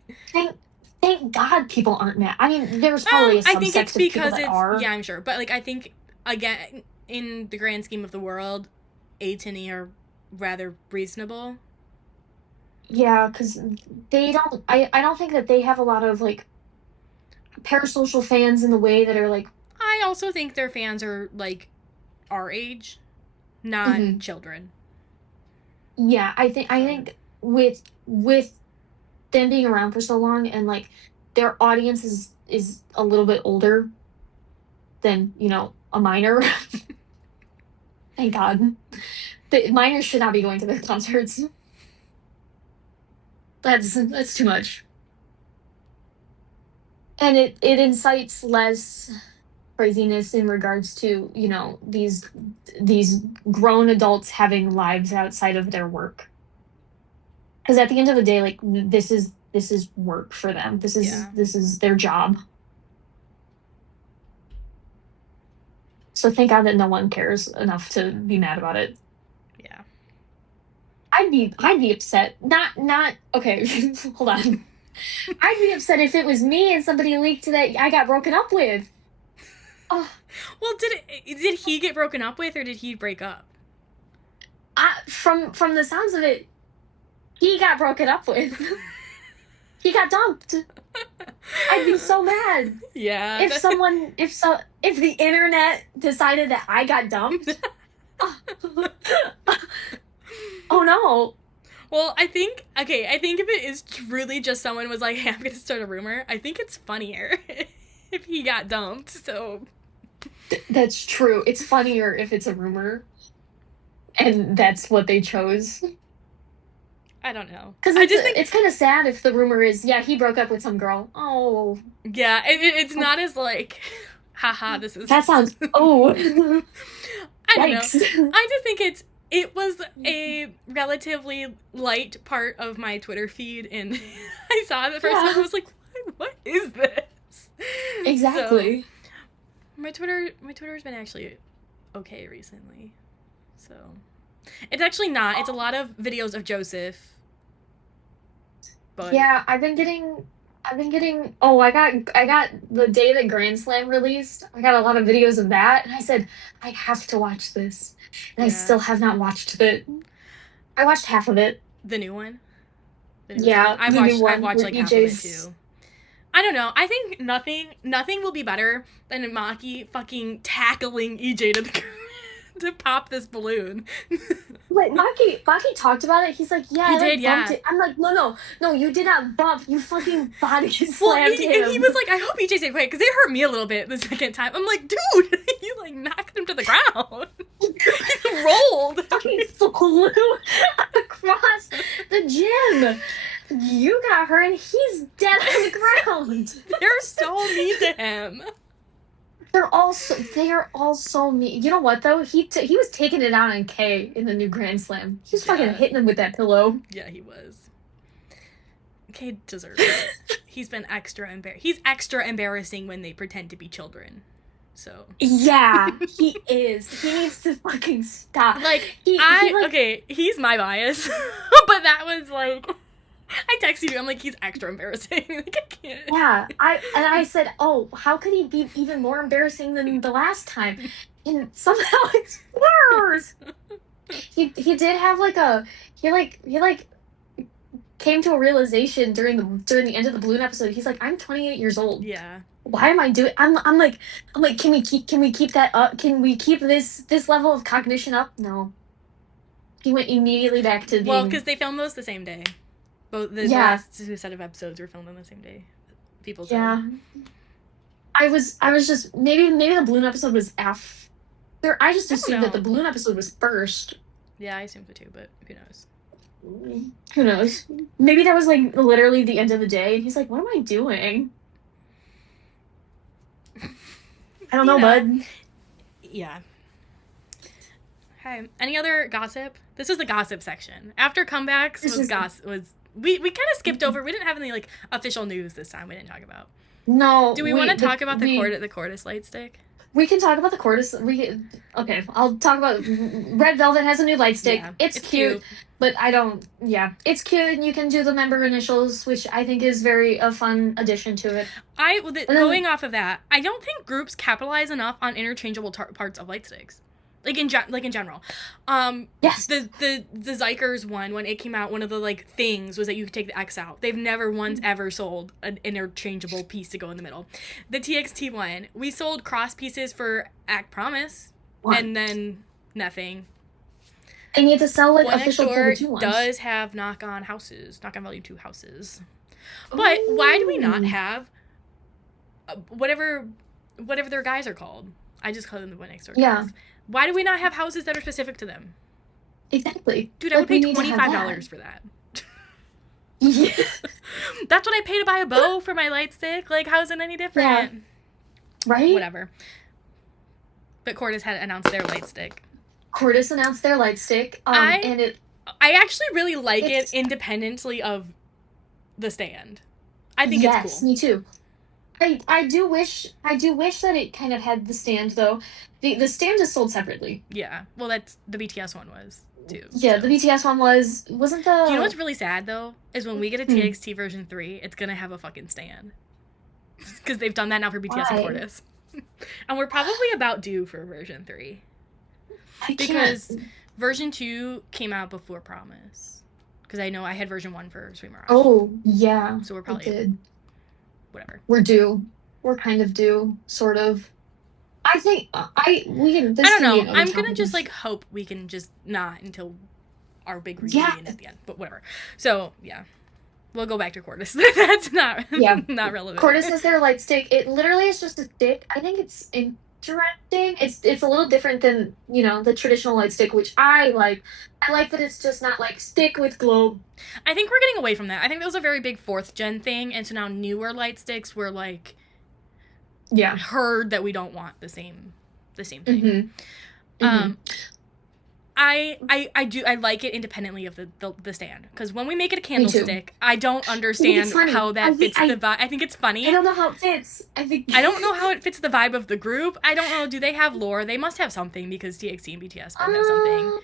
thank God people aren't mad. I mean, there's probably a subset I think it's of because people that are. Yeah, I'm sure, but like I think again in the grand scheme of the world, A and E are rather reasonable. Yeah, because they don't. I don't think that they have a lot of like parasocial fans in the way that are like. I also think their fans are like our age, not children. Yeah, I think with them being around for so long and like their audience is a little bit older than a minor. Thank God. The minors should not be going to the concerts. That's too much. And it incites less craziness in regards to these grown adults having lives outside of their work, because at the end of the day, like this is work for them. This is their job. So thank God that no one cares enough to be mad about it. Yeah, I'd be upset. Not okay. Hold on. I'd be upset if it was me and somebody leaked that I got broken up with. Oh. Well, did he get broken up with, or did he break up? From the sounds of it, he got broken up with. He got dumped. I'd be so mad. Yeah. If the internet decided that I got dumped. Oh no. Well, I think if it is truly just someone was like, hey, I'm going to start a rumor, I think it's funnier if he got dumped, so. That's true. It's funnier if it's a rumor. And that's what they chose. I don't know. Because it's kind of sad if the rumor is, yeah, he broke up with some girl. Oh. Yeah, it's not as like, haha, this is. That sounds, oh. I don't know. I just think it was a relatively light part of my Twitter feed, and I saw it the first time, I was like, what is this? Exactly. So, my Twitter's been actually okay recently, so. It's actually not. It's a lot of videos of Joseph. But yeah, I've been getting. Oh, I got the day that Grand Slam released. I got a lot of videos of that, and I said I have to watch this, and I still have not watched it. I watched half of it. The new one. Yeah, I've watched like half of it too. I don't know. I think nothing will be better than Maki fucking tackling EJ to pop this balloon. Wait, Maki talked about it. He's like, yeah, he did, bumped it. I'm like, no, you did not bump. You fucking body slammed him. And he was like, I hope EJ stayed quiet, because it hurt me a little bit the second time. I'm like, dude, you like knocked him to the ground. He rolled. Fucking flew across the gym. You got her, and he's dead on the ground. They're so mean to him. They are all so mean. You know what though? He was taking it out on Kay in the new Grand Slam. He was fucking hitting him with that pillow. Yeah, he was. Kay deserves it. He's been extra embarrassing when they pretend to be children. So yeah, he is. He needs to fucking stop. Like okay, he's my bias, but that was like. I texted you. I'm like, he's extra embarrassing. Like, I can't. Yeah, I said, oh, how could he be even more embarrassing than the last time? And somehow it's worse. He did have like he came to a realization during the end of the balloon episode. He's like, I'm 28 years old. Yeah. Why am I doing? I'm like, can we keep that up? Can we keep this level of cognition up? No. He went immediately back to being... because they filmed those the same day. Both the last set of episodes were filmed on the same day. People said. Yeah. I was just maybe the balloon episode was after. I just assumed that the balloon episode was first. Yeah, I assumed so too, but who knows? Who knows? Maybe that was like literally the end of the day, and he's like, "What am I doing?" I don't know, bud. Yeah. Hey, any other gossip? This was the gossip section. After comebacks we kind of skipped over. We didn't have any like official news this time. We didn't talk about. No. Do we want to talk about the Cordis light stick? We can talk about the Cordis. Okay. I'll talk about Red Velvet has a new light stick. Yeah, it's cute, but I don't. Yeah, it's cute, and you can do the member initials, which I think is a fun addition to it. Going off of that, I don't think groups capitalize enough on interchangeable parts of light sticks. Like in general. Yes. The Zykers one, when it came out, one of the like things was that you could take the X out. They've never once ever sold an interchangeable piece to go in the middle. The TXT one, we sold cross pieces for Act Promise, and then nothing. They need to sell like One official Next Door does have Knock On Volume 2 houses. But why do we not have whatever their guys are called? I just call them the One Next Door guys. Yeah. Why do we not have houses that are specific to them? Exactly. Dude, I would pay $25 for that. Yeah. That's what I pay to buy a bow for my light stick. Like, how is it any different? Yeah. Right? Whatever. But Cordis had announced their light stick. And I actually really like it independently of the stand. I think it's cool. Yes, me too. I do wish that it kind of had the stand though. The stand is sold separately. Yeah. Well, that's the BTS one was too. Yeah, so. The BTS one wasn't the. Do you know what's really sad though? Is when we get a TXT version 3, it's gonna have a fucking stand. Because they've done that now for BTS and Cordis. And we're probably about due for version 3. Because version 2 came out before Promise. Because I know I had version 1 for Sweet Mirage. Oh yeah. So we're probably whatever. We're due. We're kind of due, sort of. I think I don't know. I'm gonna just like hope we can just not until our big reunion at the end, but whatever. So yeah, we'll go back to Cordis. That's not relevant. Cordis is their light stick. It literally is just a stick. I think it's interesting. It's a little different than the traditional light stick, which I like. I like that it's just not like stick with globe. I think we're getting away from that. I think that was a very big 4th gen thing, and so now newer light sticks were like. Yeah, heard that we don't want the same thing. Mm-hmm. I like it independently of the stand, because when we make it a candlestick, I don't understand how that fits the vibe. I think it's funny. I don't know how it fits. I don't know how it fits the vibe of the group. I don't know. Do they have lore? They must have something, because TXT and BTS both have something.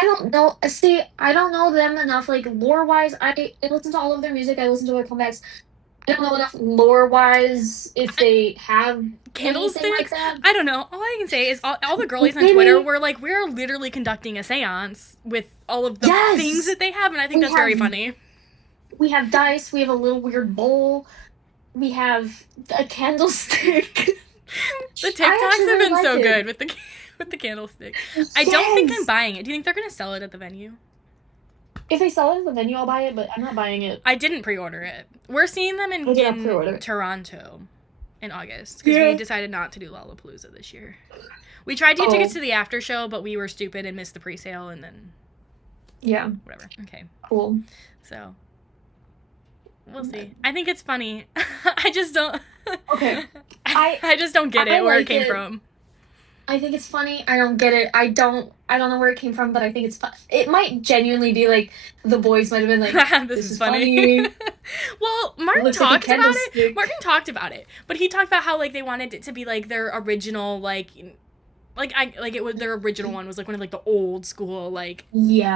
I don't know. See, I don't know them enough. Like lore wise, I listen to all of their music. I listen to their comebacks. I don't know enough lore wise if they have anything like Candlesticks? that. I don't know. All I can say is all the girlies on Twitter Maybe. were like, we're literally conducting a seance with all of the things Yes. that they have, and I think We that's very have funny. we have dice. We have a little weird bowl. We have a candlestick. The I TikToks actually have really been liked so it. good with the candlestick. I don't think I'm Yes. buying it. Do you think they're gonna sell it at the venue? If they sell it at the venue, I'll buy it, but I'm not buying it. I didn't pre-order it. We're seeing them I did not in pre-order it. Toronto in August because we decided not to do Lollapalooza this year. We tried to get tickets to the after show, but we were stupid and missed the pre-sale, and then whatever. Okay, cool. So we'll see. I think it's funny. I just don't. Okay. I just don't get it where it came from. I think it's funny. I don't get it. I don't know where it came from, but I think it's fun. It might genuinely be like the boys might have been like, "This is funny." Well, Martin talked about it. Martin talked about it, but he talked about how like they wanted it to be like their original like it was their original one was like one of like the old school like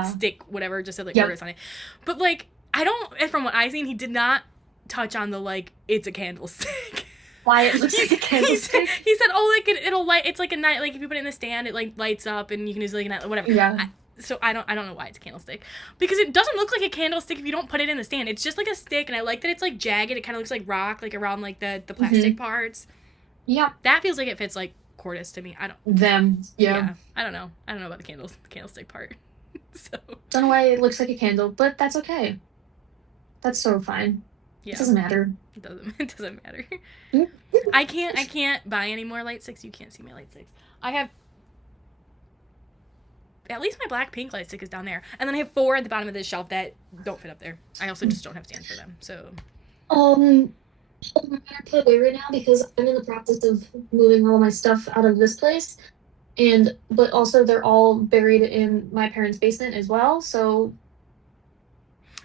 stick whatever just said like artists on it, but like I don't from what I seen he did not touch on the like it's a candlestick. Why it looks like a candlestick? He said, "Oh, like it'll light. It's like a night. Like if you put it in the stand, it like lights up, and you can use it like a night, whatever." Yeah. So I don't know why it's a candlestick because it doesn't look like a candlestick if you don't put it in the stand. It's just like a stick, and I like that it's like jagged. It kind of looks like rock, like around like the plastic parts. Yeah. That feels like it fits like Cordis to me. I don't. Them. Yeah. I don't know. I don't know about the candlestick part. So. Don't know why it looks like a candle, but that's okay. That's so fine. Yeah. It doesn't matter. It doesn't matter. I can't buy any more light sticks. You can't see my light sticks. I have at least my black pink light stick is down there. And then I have 4 at the bottom of this shelf that don't fit up there. I also just don't have stands for them. So I'm gonna put away right now because I'm in the process of moving all my stuff out of this place. But also they're all buried in my parents' basement as well, so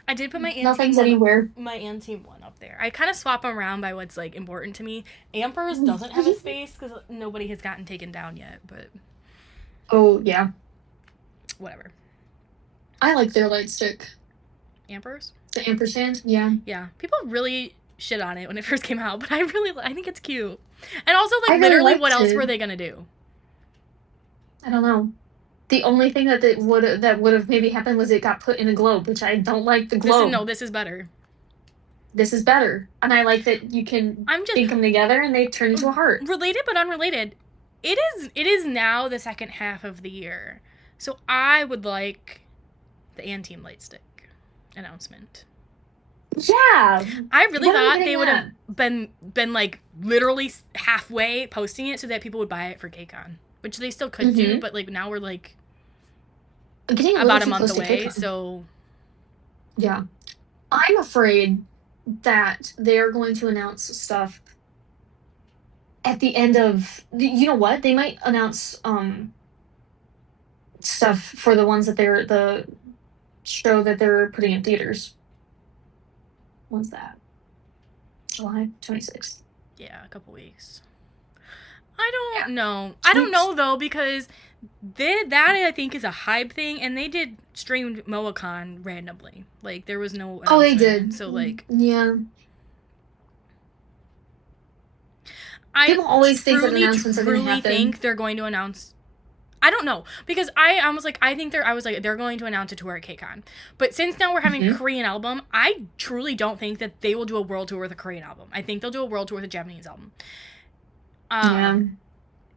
I did put my nothing's anywhere. My Anthem one up there. I kind of swap them around by what's like important to me. Amper's doesn't have a space because nobody has gotten taken down yet. But oh yeah, whatever. I like their light stick. Amper's? The ampersand, yeah. Yeah, people really shit on it when it first came out, but I think it's cute. And also like really literally, what else were they gonna do? I don't know. The only thing that would have maybe happened was it got put in a globe, which I don't like the globe. This is better. This is better. And I like that you can ink them together and they turn into a heart. Related but unrelated. It is now the second half of the year. So I would the Anthem light stick announcement. Yeah. I really thought they would have been like literally halfway posting it so that people would buy it for KCON. Which they still could do, but like now we're like about a month away, so yeah. I'm afraid that they're going to announce stuff at the end of you know what? They might announce stuff for the ones that they're the show that they're putting in theaters. When's that? July 26th. Yeah, a couple weeks. I don't know. I don't know though because that I think is a hype thing, and they did streamed MoaCon randomly. Like there was no. Oh, they did. So like. Yeah. People always think that announcements are going to happen. Think they're going to announce. I don't know because I was like they're going to announce a tour at KCON, but since now we're having a Korean album, I truly don't think that they will do a world tour with a Korean album. I think they'll do a world tour with a Japanese album. Yeah.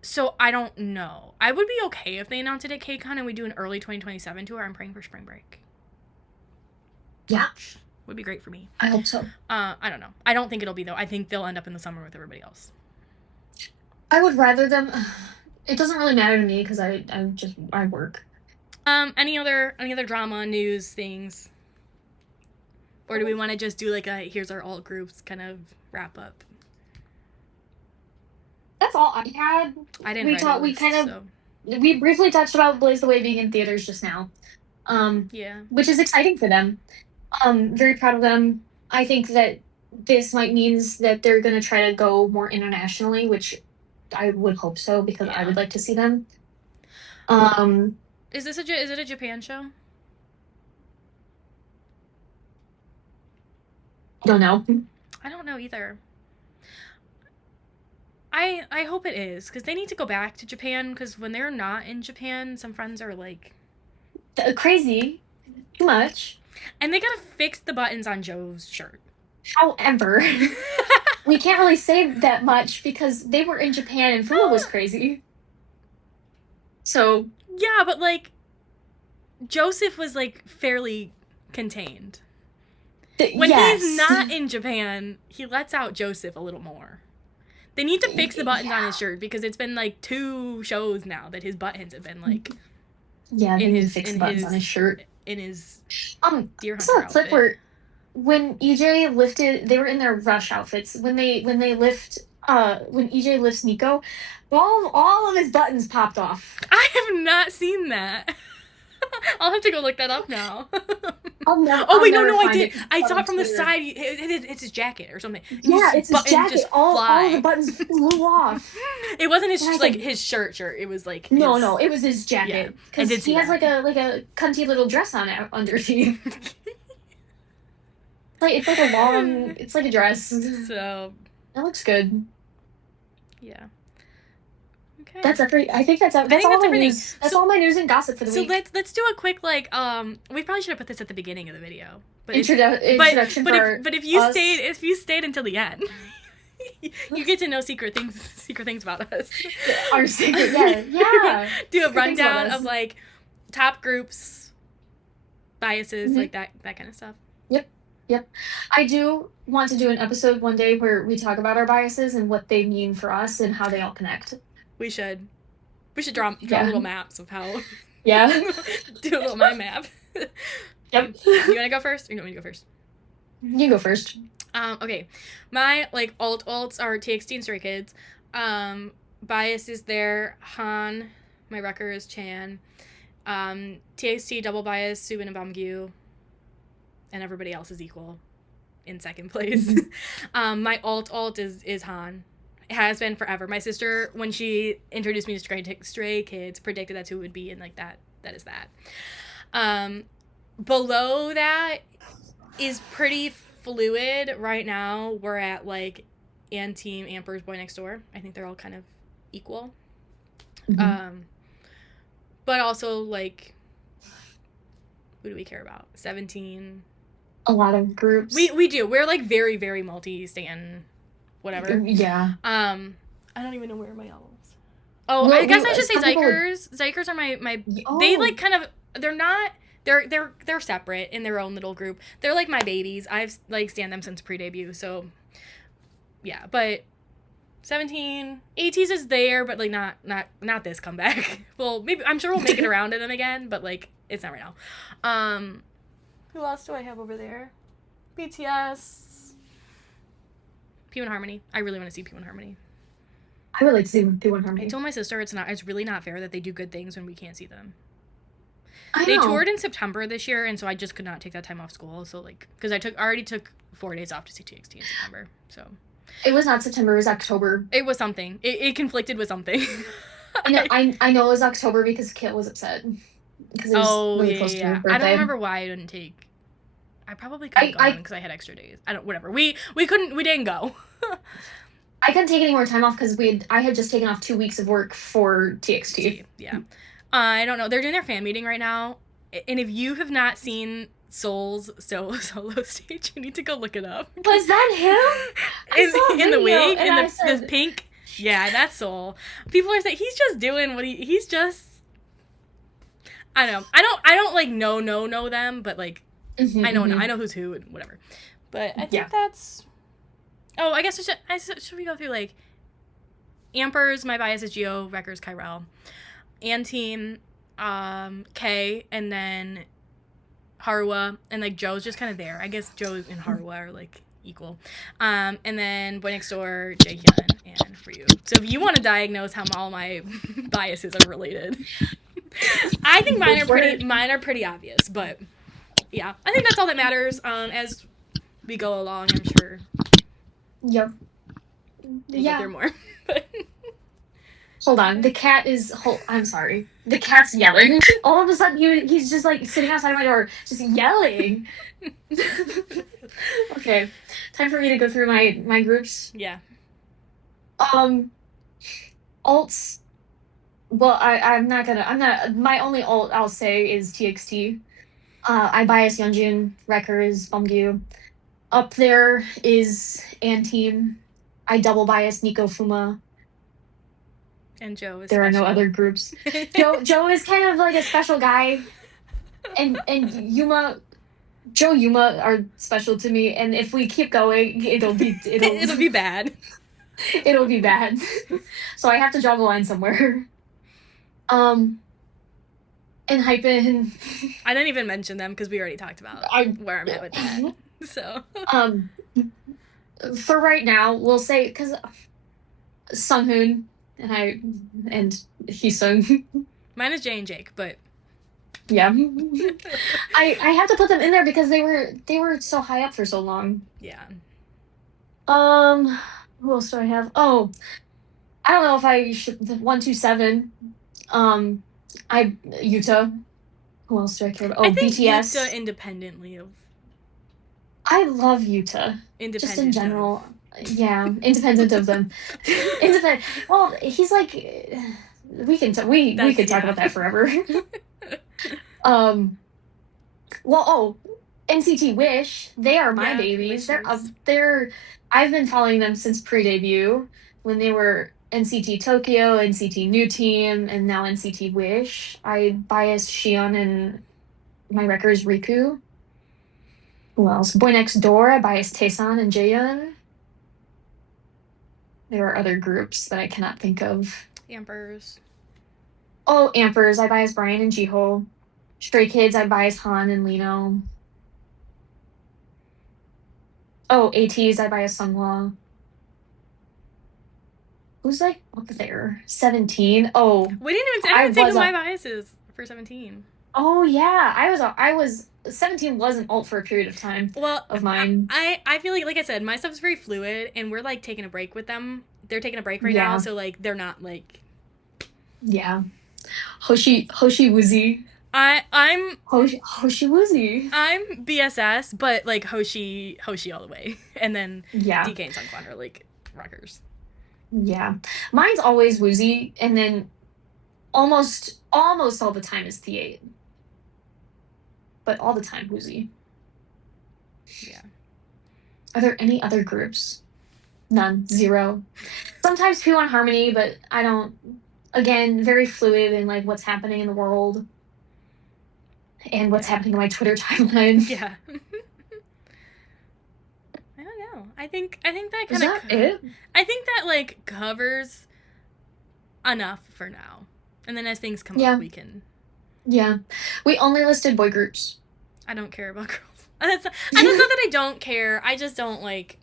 So I don't know. I would be okay if they announced it at KCON and we do an early 2027 tour. I'm praying for spring break. Yeah. Which would be great for me. I hope so. I don't know. I don't think it'll be though. I think they'll end up in the summer with everybody else. I would rather them. It doesn't really matter to me because I work. Any other drama, news, things? Or do we want to just do like a here's our alt groups kind of wrap up? That's all I had. I didn't. We briefly touched about Blaze the Way being in theaters just now. Yeah. Which is exciting for them. Very proud of them. I think that this might means that they're gonna try to go more internationally, which I would hope so because I would like to see them. Is it a Japan show? Don't know. I don't know either. I hope it is, because they need to go back to Japan, because when they're not in Japan, some friends are like... Crazy. Too much. And they gotta fix the buttons on Joe's shirt. However, we can't really say that much because they were in Japan and Fuma was crazy. So... Yeah, but, like, Joseph was, like, fairly contained. When he's not in Japan, he lets out Joseph a little more. They need to fix the buttons on his shirt, because it's been, like, 2 shows now that his buttons have been, like... Yeah, they need to fix the buttons on his shirt. In his Deer Hunter outfit. Clip where when EJ lifted, they were in their rush outfits. When EJ lifts Nico, all of his buttons popped off. I have not seen that. I'll have to go look that up now. I did. I saw it from the side. It's his jacket or something. Yeah, it's his jacket. All of the buttons flew off. It wasn't his shirt. It was like no, it was his jacket. Because he has like a cunty little dress on it underneath. It's like a long. It's like a dress. So that looks good. Yeah. Okay. That's every. I think that's everything. That's all my news and gossip for the week. So let's do a quick we probably should have put this at the beginning of the video. But introduction but if you stayed until the end, you get to know secret things about us. Our secret, yeah. Do a rundown of like top groups, biases, like that kind of stuff. Yep. I do want to do an episode one day where we talk about our biases and what they mean for us and how they all connect. We should draw little maps of how. Yeah. Do a little mind map. Yep. You want to go first, or you want me to go first? You go first. Okay. My alts are TXT and Stray Kids. Bias is there. Han. My wrecker is Chan. TXT double bias Subin and Bamgyu. And everybody else is equal in second place. My alt is Han. It has been forever. My sister, when she introduced me to Stray Kids, predicted that's who it would be, and like that is that. Below that is pretty fluid right now. We're at like Team Amper's Boy Next Door. I think they're all kind of equal. But also like, who do we care about? 17. A lot of groups. We do. We're like very, very multi-stan whatever. Yeah. I don't even know where my albums. Oh, well, I guess I should say Zykers. Zykers are my they like kind of, they're not, they're separate in their own little group. They're like my babies. I've like stan them since pre-debut, so yeah. But 17 ATs is there, but like not this comeback. Well, maybe I'm sure we'll make it around to them again, but like it's not right now. Who else do I have over there? BTS. P1 Harmony. I really want to see P1 Harmony. I would like to see P1 Harmony. I told my sister it's really not fair that they do good things when we can't see them. They toured in September this year, and so I just could not take that time off school. So like, because I already took 4 days off to see TXT in September. So it was not September. It was October. It was something. It conflicted with something. I know it was October because Kit was upset. Because it was really close to her birthday. I don't remember why I didn't take. I probably couldn't go because I had extra days. Whatever. We didn't go. I couldn't take any more time off because I had just taken off 2 weeks of work for TXT. Yeah. I don't know. They're doing their fan meeting right now, and if you have not seen Soul's solo stage, you need to go look it up. Was that him? In the wig, in the pink. Yeah, that's Soul. People are saying he's just doing what he's just. I don't know. I don't like know them, but like I know who's who and whatever. But I think that's. Oh, I guess should we go through like Ampers, my bias is Geo, Wreckers, Kyrell, and Team K, and then Harwa, and like Joe's just kind of there. I guess Joe and Harwa are like equal. And then Boy Next Door, Jaehyun, and Ryu. So if you want to diagnose how all my biases are related, I think mine are pretty obvious. But yeah, I think that's all that matters. As we go along, I'm sure. Yep. We'll get there more. Hold on. The cat is. I'm sorry. The cat's yelling. All of a sudden, he's just like sitting outside my door, just yelling. Okay, time for me to go through my groups. Yeah. Alts. Well, I'm not gonna. I'm not. My only alt I'll say is TXT. I bias Yeonjun, Wreckers, Bumgyu. Up there is Anteam. I double bias Nico Fuma. And Joe is There special. are no other groups. Joe is kind of like a special guy. And Yuma are special to me, and if we keep going, it'll be bad. It'll be bad. So I have to draw the line somewhere. And Hypen. I didn't even mention them because we already talked about where I'm at with that. So for right now, we'll say because Sunghoon and Heesung. Mine is Jay and Jake, but yeah. I have to put them in there because they were so high up for so long. Yeah. Who else do I have? Oh, I don't know if I should 127. Yuta. Who else do I care about? Oh, I think BTS. Yuta independently of. I love Yuta. Just in general. Yeah, independent of them. Independent. Well, he's like we could talk about that forever. NCT Wish, they are my babies. They're I've been following them since pre-debut when they were NCT Tokyo, NCT New Team, and now NCT Wish. I bias Shion and my record is Riku. Who else? Boy Next Door, I bias Taesan and Jaehyun. There are other groups that I cannot think of. Ampers. Oh, Ampers, I bias Brian and Jiho. Stray Kids, I bias Han and Lino. Oh, ATs, I bias Sunghwa. Who's like up there? 17. Oh, we didn't even say who my bias is for 17. Oh yeah, I was 17 was an alt for a period of time. Well, of mine. I feel like I said, my stuff's very fluid, and we're like taking a break with them. They're taking a break right now, so like they're not like. Yeah, Hoshi Woozy. I'm Hoshi Woozy. I'm BSS, but like Hoshi all the way, and then DK and Sunkwon are like rockers. Yeah, mine's always Woozy, and then almost all the time is T8. But all the time Woozy. Yeah. Are there any other groups? None. Zero. Sometimes P1 Harmony, but I don't. Again, very fluid in like what's happening in the world. And what's happening on my Twitter timeline. Yeah. I don't know. I think that kind of. Is that it? I think that like covers enough for now, and then as things come up, we can. Yeah, we only listed boy groups. I don't care about girls. It's not that I don't care. I just don't like.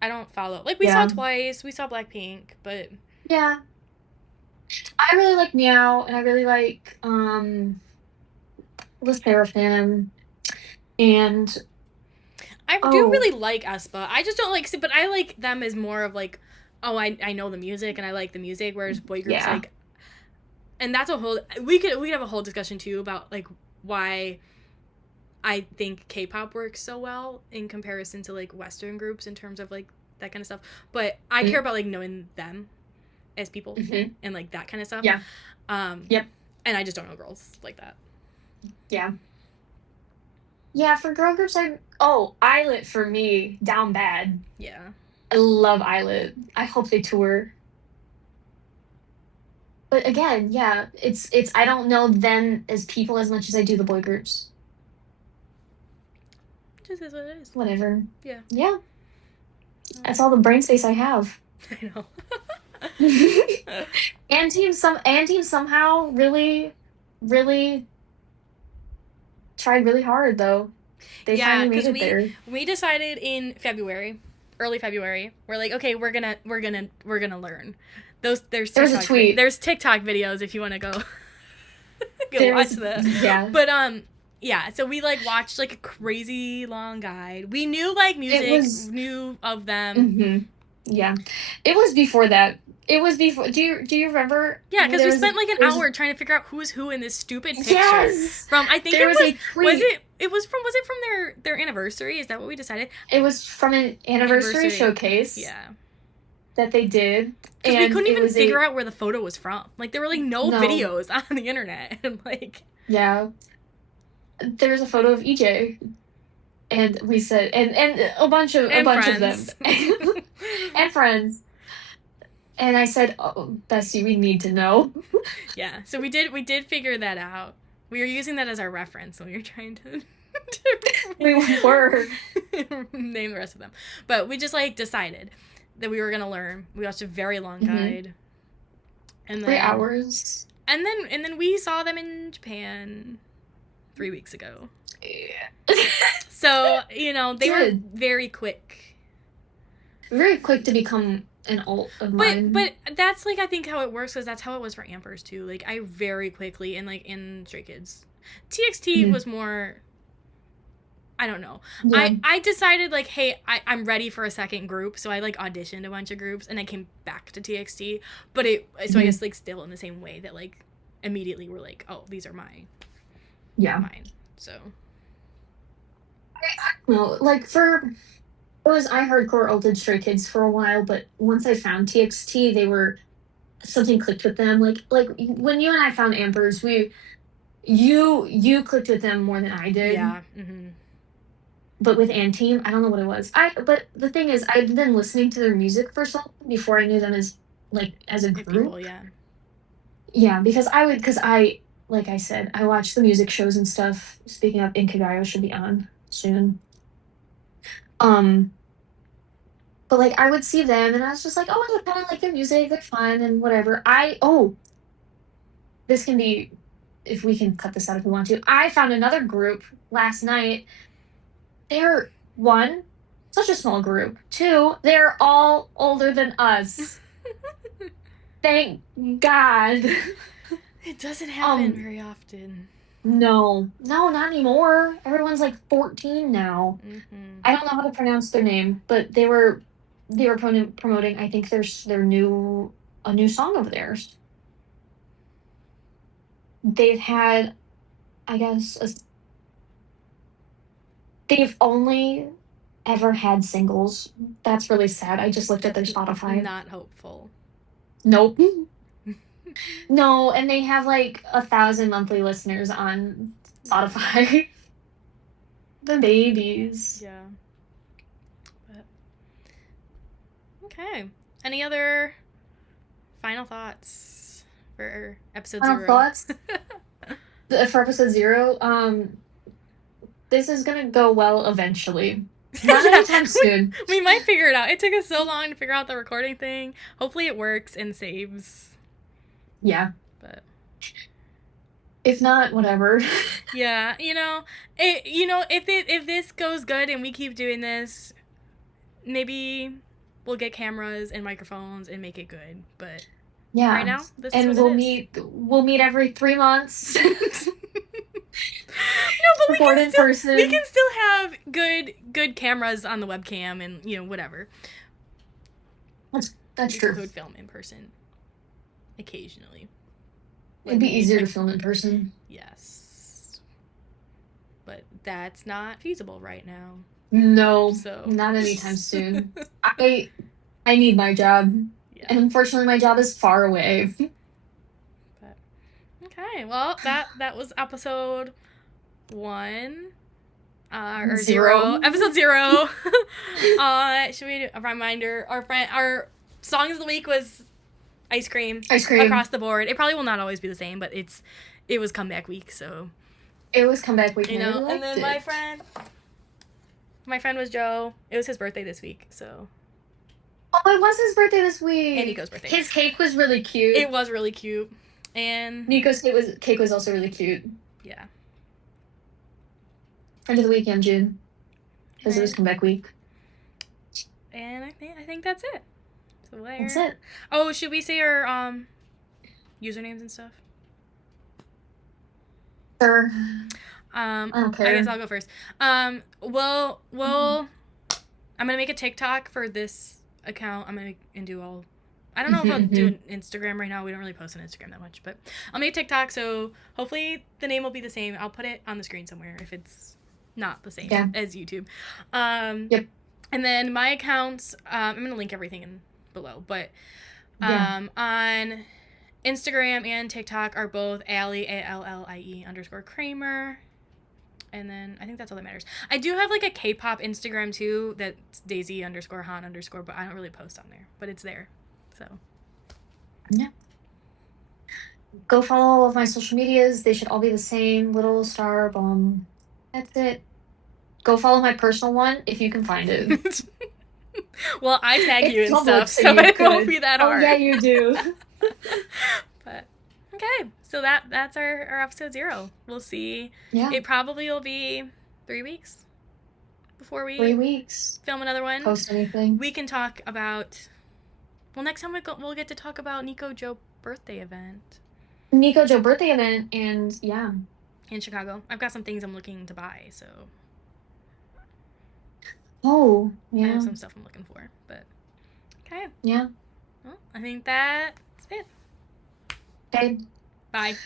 I don't follow. Like we saw Twice, we saw Blackpink, but. Yeah. I really like Meow, and I really like Liz Paraffin, and I do really like aespa. I just don't like, but I like them as more of like, I know the music and I like the music, whereas boy groups like, and that's a whole we could have a whole discussion too about like why I think K-pop works so well in comparison to like Western groups in terms of like that kind of stuff. But I care about like knowing them as people and like that kind of stuff. Yeah. Yep. And I just don't know girls like that. Yeah. Yeah, for girl groups, Islet for me, down bad. Yeah. I love Islet. I hope they tour. But again, yeah, it's I don't know them as people as much as I do the boy groups. Just is what it is. Whatever. Yeah. Yeah. That's all the brain space I have. I know. And team somehow really, really tried really hard though. They finally made it there. We decided in early February, we're like, okay, we're gonna learn. There's a tweet. There's TikTok videos if you want to go watch them. Yeah. But yeah, so we like watched like a crazy long guide. We knew like music, knew of them. Yeah. It was before that. It was before. Do you remember? Yeah, because we spent like an hour trying to figure out who's who in this stupid picture. Yes. From I think there it was a tweet. was it from their anniversary? Is that what we decided? It was from an anniversary showcase. Yeah. That they did. Because we couldn't even figure out where the photo was from. Like there were like no videos on the internet. And like yeah. There's a photo of EJ. And we said and a bunch of them. And friends. And I said, "Oh, Bessie, we need to know." Yeah. So we did figure that out. We were using that as our reference when we were trying to we were name the rest of them. But we just like decided that we were gonna learn. We watched a very long guide. And then 3 hours. And then we saw them in Japan 3 weeks ago. Yeah. So, they were very quick. Very quick to become an alt of mine. But that's, like, I think how it works, because that's how it was for Ampers, too. Like, I very quickly, and, like, in Stray Kids. TXT was more, I don't know. Yeah. I decided, like, hey, I'm ready for a second group, so I, like, auditioned a bunch of groups, and I came back to TXT. But I guess, like, still in the same way that, like, immediately we're like, oh, these are mine. So. Well, like, I hardcore ulted Stray Kids for a while, but once I found TXT, something clicked with them. Like when you and I found Ampers, you clicked with them more than I did. Yeah. Mm-hmm. But with Anteam, I don't know what it was. But the thing is, I'd been listening to their music for so long before I knew them as a group. People, yeah. Yeah, because like I said, I watch the music shows and stuff. Speaking of, Inkagayo should be on soon. But like I would see them and I was just like, oh, I kind of like their music, they're fun and whatever. This can be, if we can cut this out if we want to. I found another group last night. They're, 1, such a small group. 2, they're all older than us. Thank God. It doesn't happen very often. No, not anymore. Everyone's like 14 now. Mm-hmm. I don't know how to pronounce their name, but they were promoting, I think, a new song of theirs. They've had, I guess, they've only ever had singles. That's really sad. I just looked at their Spotify. Not hopeful. Nope. No, and they have like 1,000 monthly listeners on Spotify. The babies. Yeah. But, okay. Any other final thoughts for episode 0? Final thoughts? For episode 0, this is gonna go well eventually. Not anytime soon. We might figure it out. It took us so long to figure out the recording thing. Hopefully it works and saves. Yeah. But if not, whatever. Yeah, if this goes good and we keep doing this, maybe we'll get cameras and microphones and make it good. But yeah, right now, this and is we'll meet every 3 months. No, but we can still have good cameras on the webcam and whatever. That's true. We could film in person occasionally. It'd be easier to film in person. Yes. But that's not feasible right now. No, not anytime soon. I need my job. Yeah. And unfortunately my job is far away. But okay, well that was episode 1. Or 0. Episode 0. Should we do a reminder? Our song of the week was Ice cream across the board. It probably will not always be the same, but it was comeback week, so it was comeback week. And then my friend was Joe. It was his birthday this week, so. Oh, it was his birthday this week. And Nico's birthday. His cake was really cute. It was really cute, and Nico's cake was also really cute. Yeah. Friend of the week, June, because it was comeback week. And I think that's it. So that's it. Oh, should we say our usernames and stuff? Sure. I don't care. I guess I'll go first. I'm gonna make a TikTok for this account. I'm gonna do all. I don't know if I'll do an Instagram right now. We don't really post on Instagram that much, but I'll make TikTok. So hopefully the name will be the same. I'll put it on the screen somewhere if it's not the same as YouTube. Yep. And then my accounts. I'm gonna link everything in below, but on Instagram and TikTok are both Allie ALLIE_Kramer. And then I think that's all that matters. I do have like a K-pop Instagram too. That's Daisy_Han_, but I don't really post on there. But it's there. So. Yeah. Go follow all of my social medias. They should all be the same. Little Star Bomb. That's it. Go follow my personal one if you can find it. Well, I tag you and stuff, so it won't be that hard. Oh, yeah, you do. But, okay. So that's our episode 0. We'll see. Yeah. It probably will be 3 weeks before we 3 weeks. film another one. Post anything. We can talk about... Well, next time we'll get to talk about Nico Joe birthday event. Nico Joe birthday event, and yeah. In Chicago. I've got some things I'm looking to buy, so... Oh, yeah. I have some stuff I'm looking for, but... Okay. Yeah. Well, I think that's it. Okay. Bye.